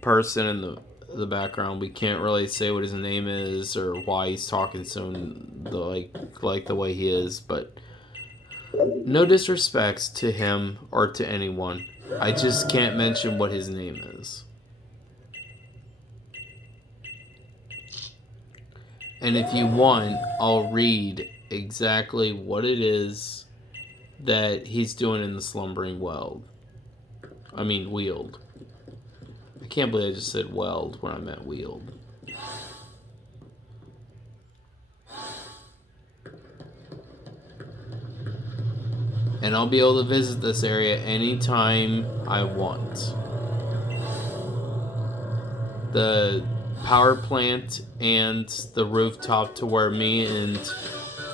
person in the background. We can't really say what his name is or why he's talking so like the way he is, but no disrespects to him or to anyone. I just can't mention what his name is. And if you want, I'll read exactly what it is that he's doing in the slumbering weald. I can't believe I just said weld when I meant weald. And I'll be able to visit this area anytime I want. The power plant and the rooftop to where me and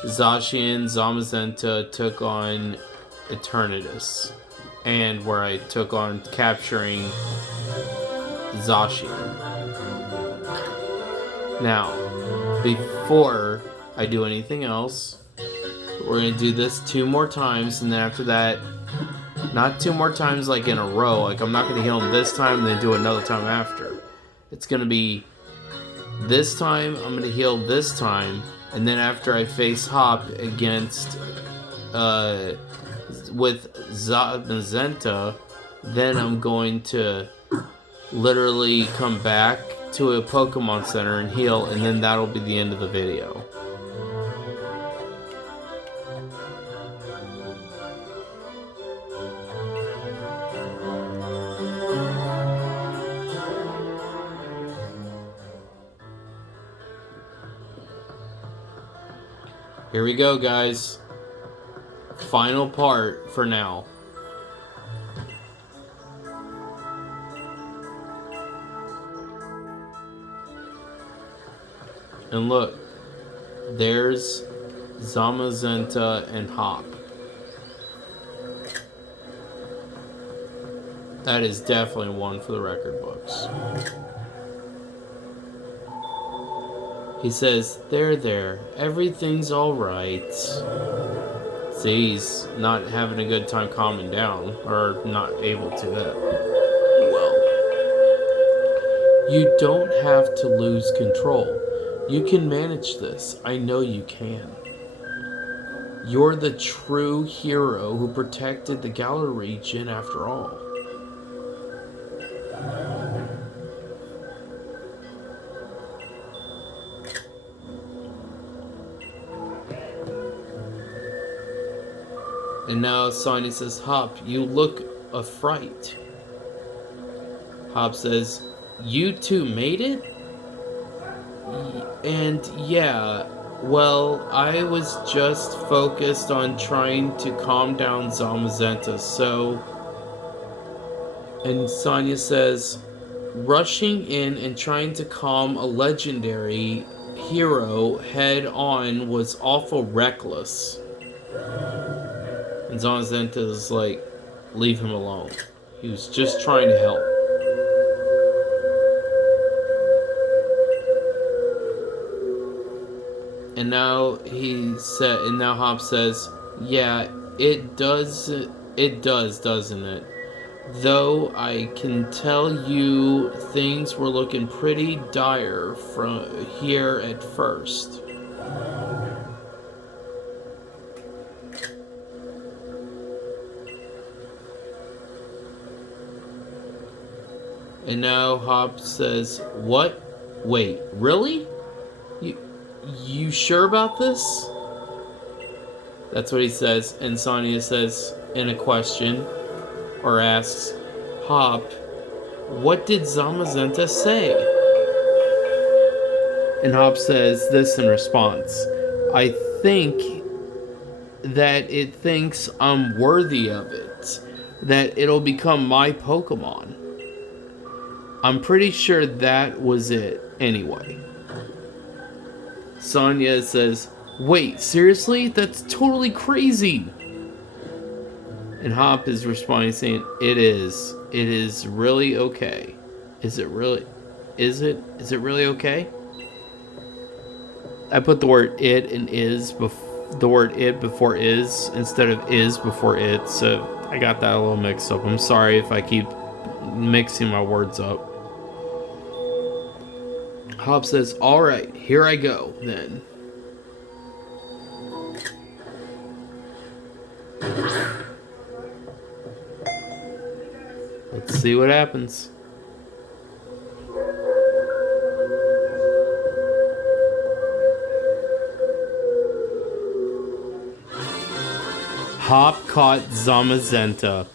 Zacian Zamazenta took on Eternatus, and where I took on capturing Zacian. Now, before I do anything else, we're going to do this 2 more times, and then after that, not 2 more times like in a row, like I'm not going to heal him this time and then do another time after. It's going to be this time, I'm going to heal this time, and then after I face Hop against, with Zamazenta, then I'm going to literally come back to a Pokemon Center and heal, and then that'll be the end of the video. Here we go, guys. Final part for now. And look, there's Zamazenta and Hop. That is definitely one for the record books. He says, there, everything's alright. See, he's not having a good time calming down, or not able to. Well, you don't have to lose control. You can manage this. I know you can. You're the true hero who protected the Galar region after all. And now Sonya says, Hop, you look a fright. Hop says, you two made it? And yeah, well, I was just focused on trying to calm down Zamazenta, so... And Sonya says, rushing in and trying to calm a legendary hero head on was awful reckless. And Zamazenta is like, leave him alone. He was just trying to help. And now Hop says, yeah, it does, doesn't it? Though I can tell you things were looking pretty dire from here at first. And now Hop says, what? Wait, really? You sure about this? That's what he says. And Sonya says in a question, or asks, Hop, what did Zamazenta say? And Hop says this in response, I think that it thinks I'm worthy of it, that it'll become my Pokemon. I'm pretty sure that was it anyway. Sonya says, wait, seriously? That's totally crazy. And Hop is responding saying, it is. It is really okay. Is it really? Is it really okay? I put the word it and is the word it before is instead of is before it, so I got that a little mixed up. I'm sorry if I keep mixing my words up. Hop says, alright, here I go, then. Let's see what happens. Hop caught Zamazenta.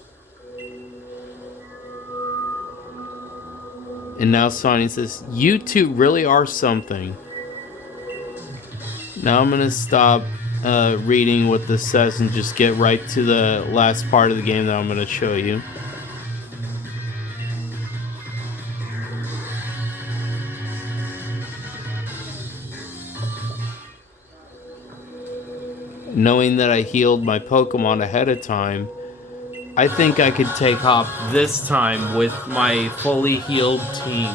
And now Sonya says, you two really are something. Now I'm going to stop reading what this says and just get right to the last part of the game that I'm going to show you. Knowing that I healed my Pokemon ahead of time, I think I could take Hop this time with my fully healed team.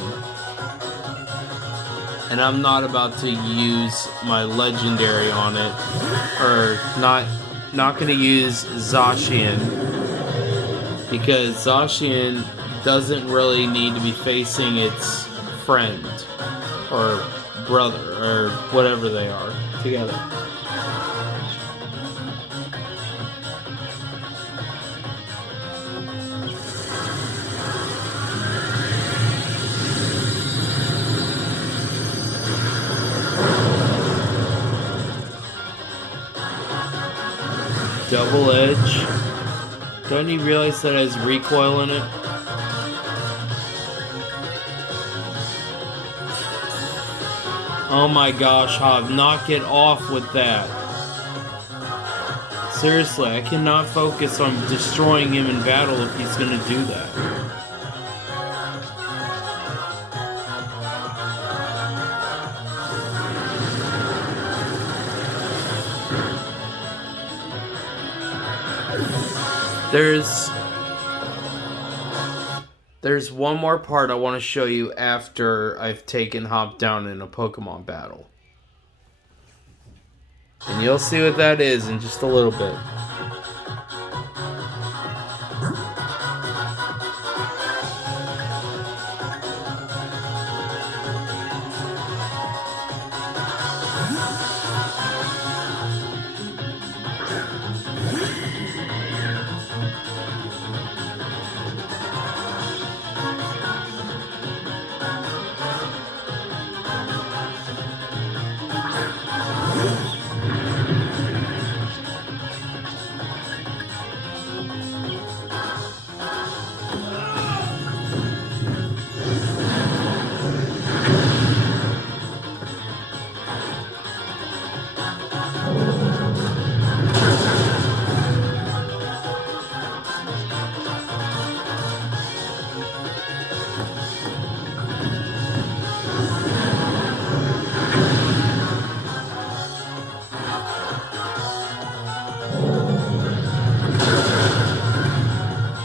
And I'm not about to use my legendary on it. Or not going to use Zacian. Because Zacian doesn't really need to be facing its friend. Or brother. Or whatever they are together. double edge. Don't you realize that it has recoil in it? Oh my gosh, Hob, knock it off with that. Seriously, I cannot focus on destroying him in battle if he's gonna do that. There's one more part I want to show you after I've taken Hop down in a Pokemon battle. And you'll see what that is in just a little bit.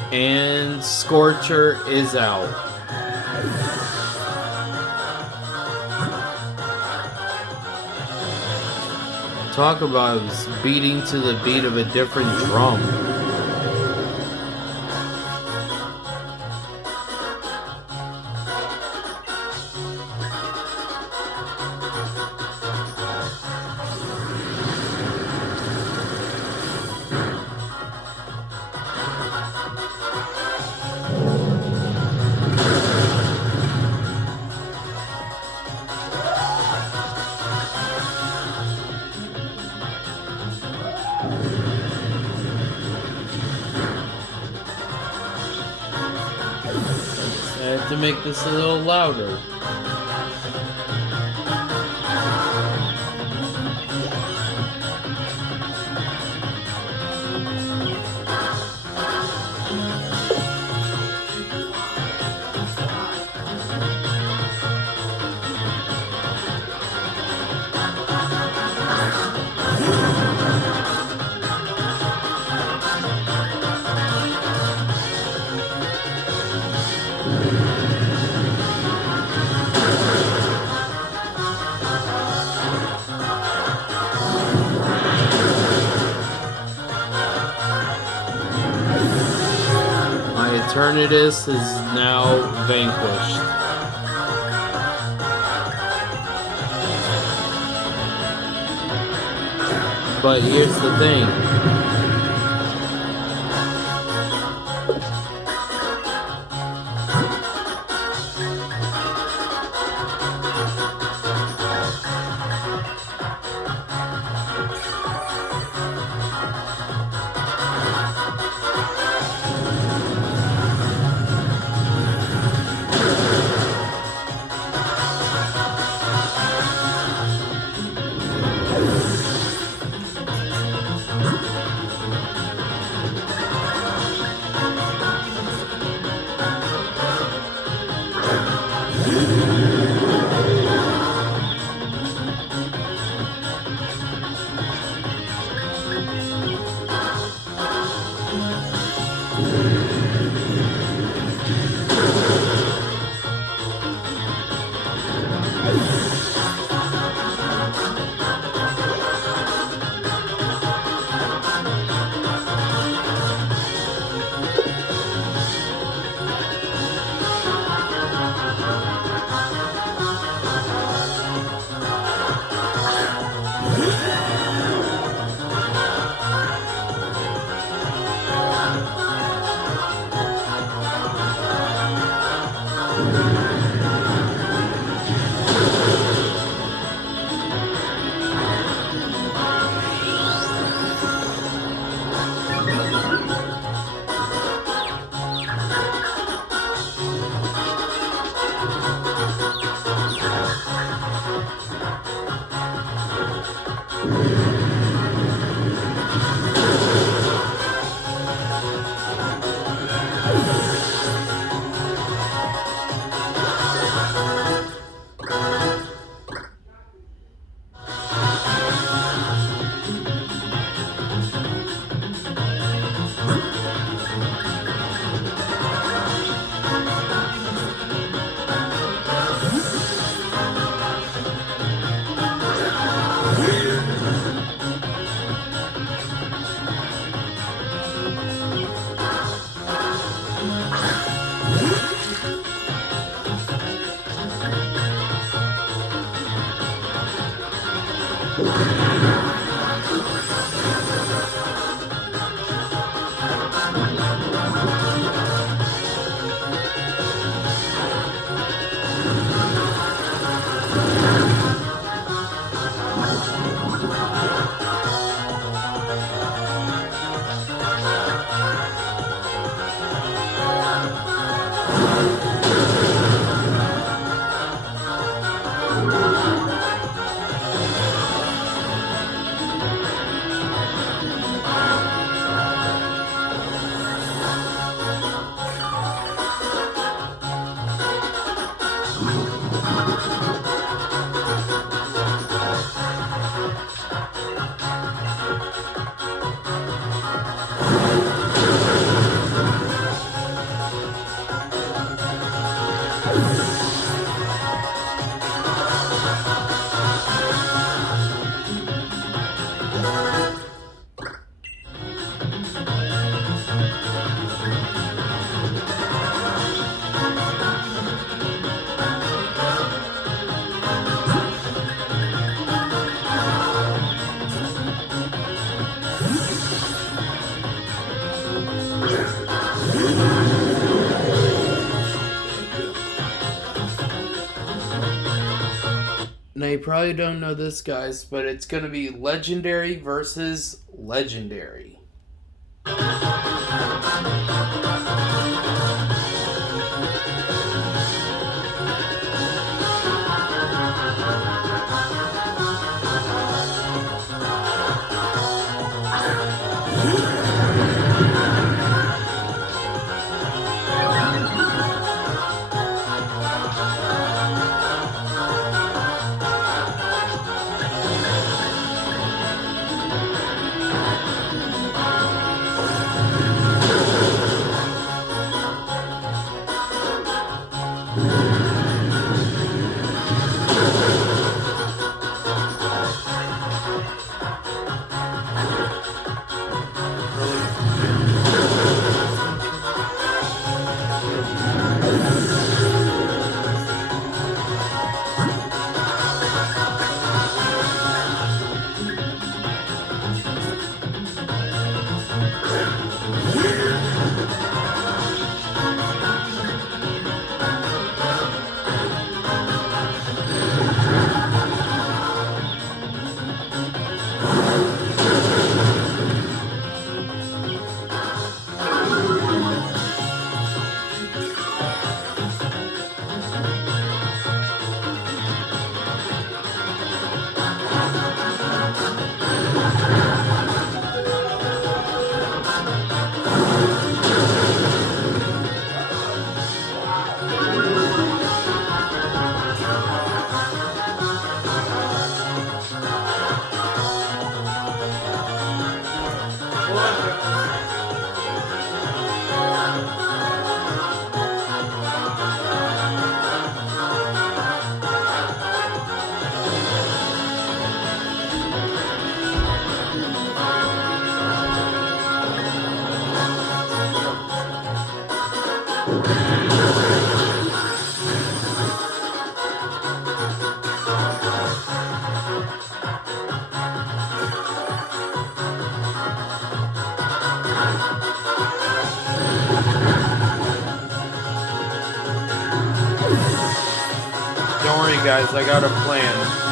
And Scorcher is out. Talk about beating to the beat of a different drum. I have to make this a little louder. Eternatus is now vanquished. But here's the thing. Now, you probably don't know this, guys, but it's going to be legendary versus legendary. Don't worry, guys, I got a plan.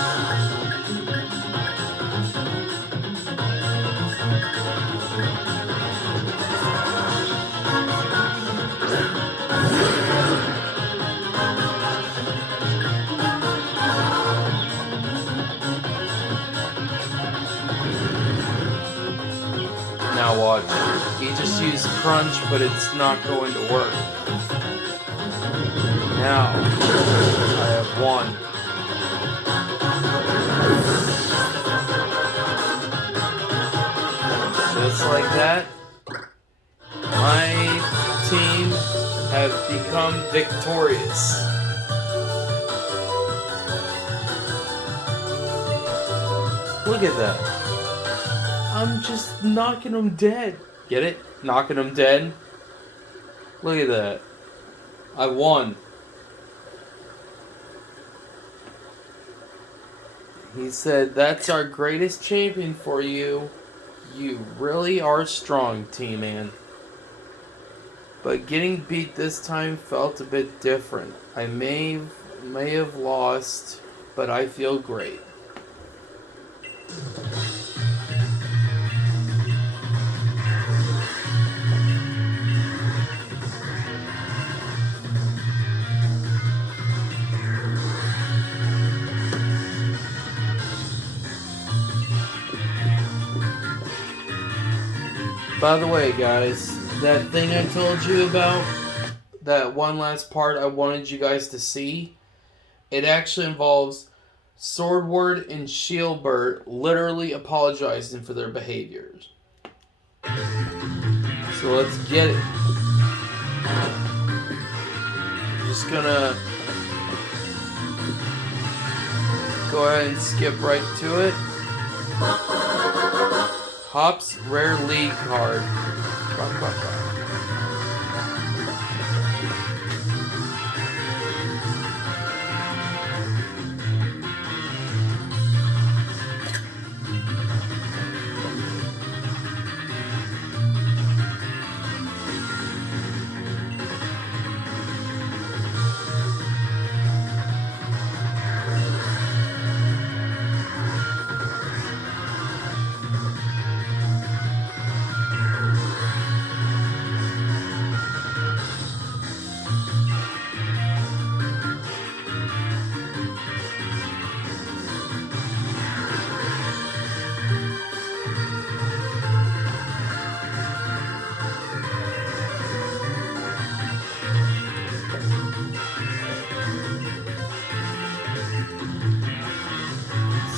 Now watch. He just used crunch, but it's not going to work. Now, I have one. Just like that, my team have become victorious. Look at that. I'm just knocking them dead. Get it? Knocking them dead. Look at that. I won. He said, "That's our greatest champion for you. You really are strong, Tman. But getting beat this time felt a bit different. I may have lost, but I feel great." By the way, guys, that thing I told you about, that one last part I wanted you guys to see, it actually involves Swordward and Shieldbert literally apologizing for their behaviors. So let's get it. Just gonna go ahead and skip right to it. Hop's rare league card.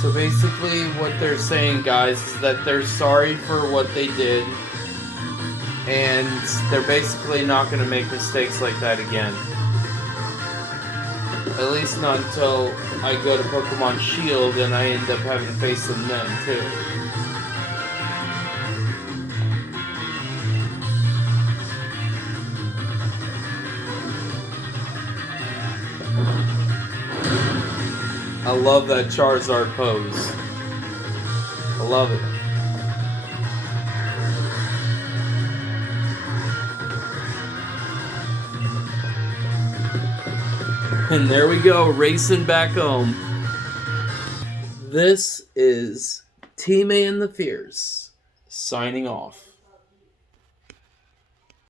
So basically what they're saying, guys, is that they're sorry for what they did, and they're basically not going to make mistakes like that again. At least not until I go to Pokemon Shield and I end up having to face them then, too. I love that Charizard pose. I love it. And there we go, racing back home. This is Tman the Fierce, signing off.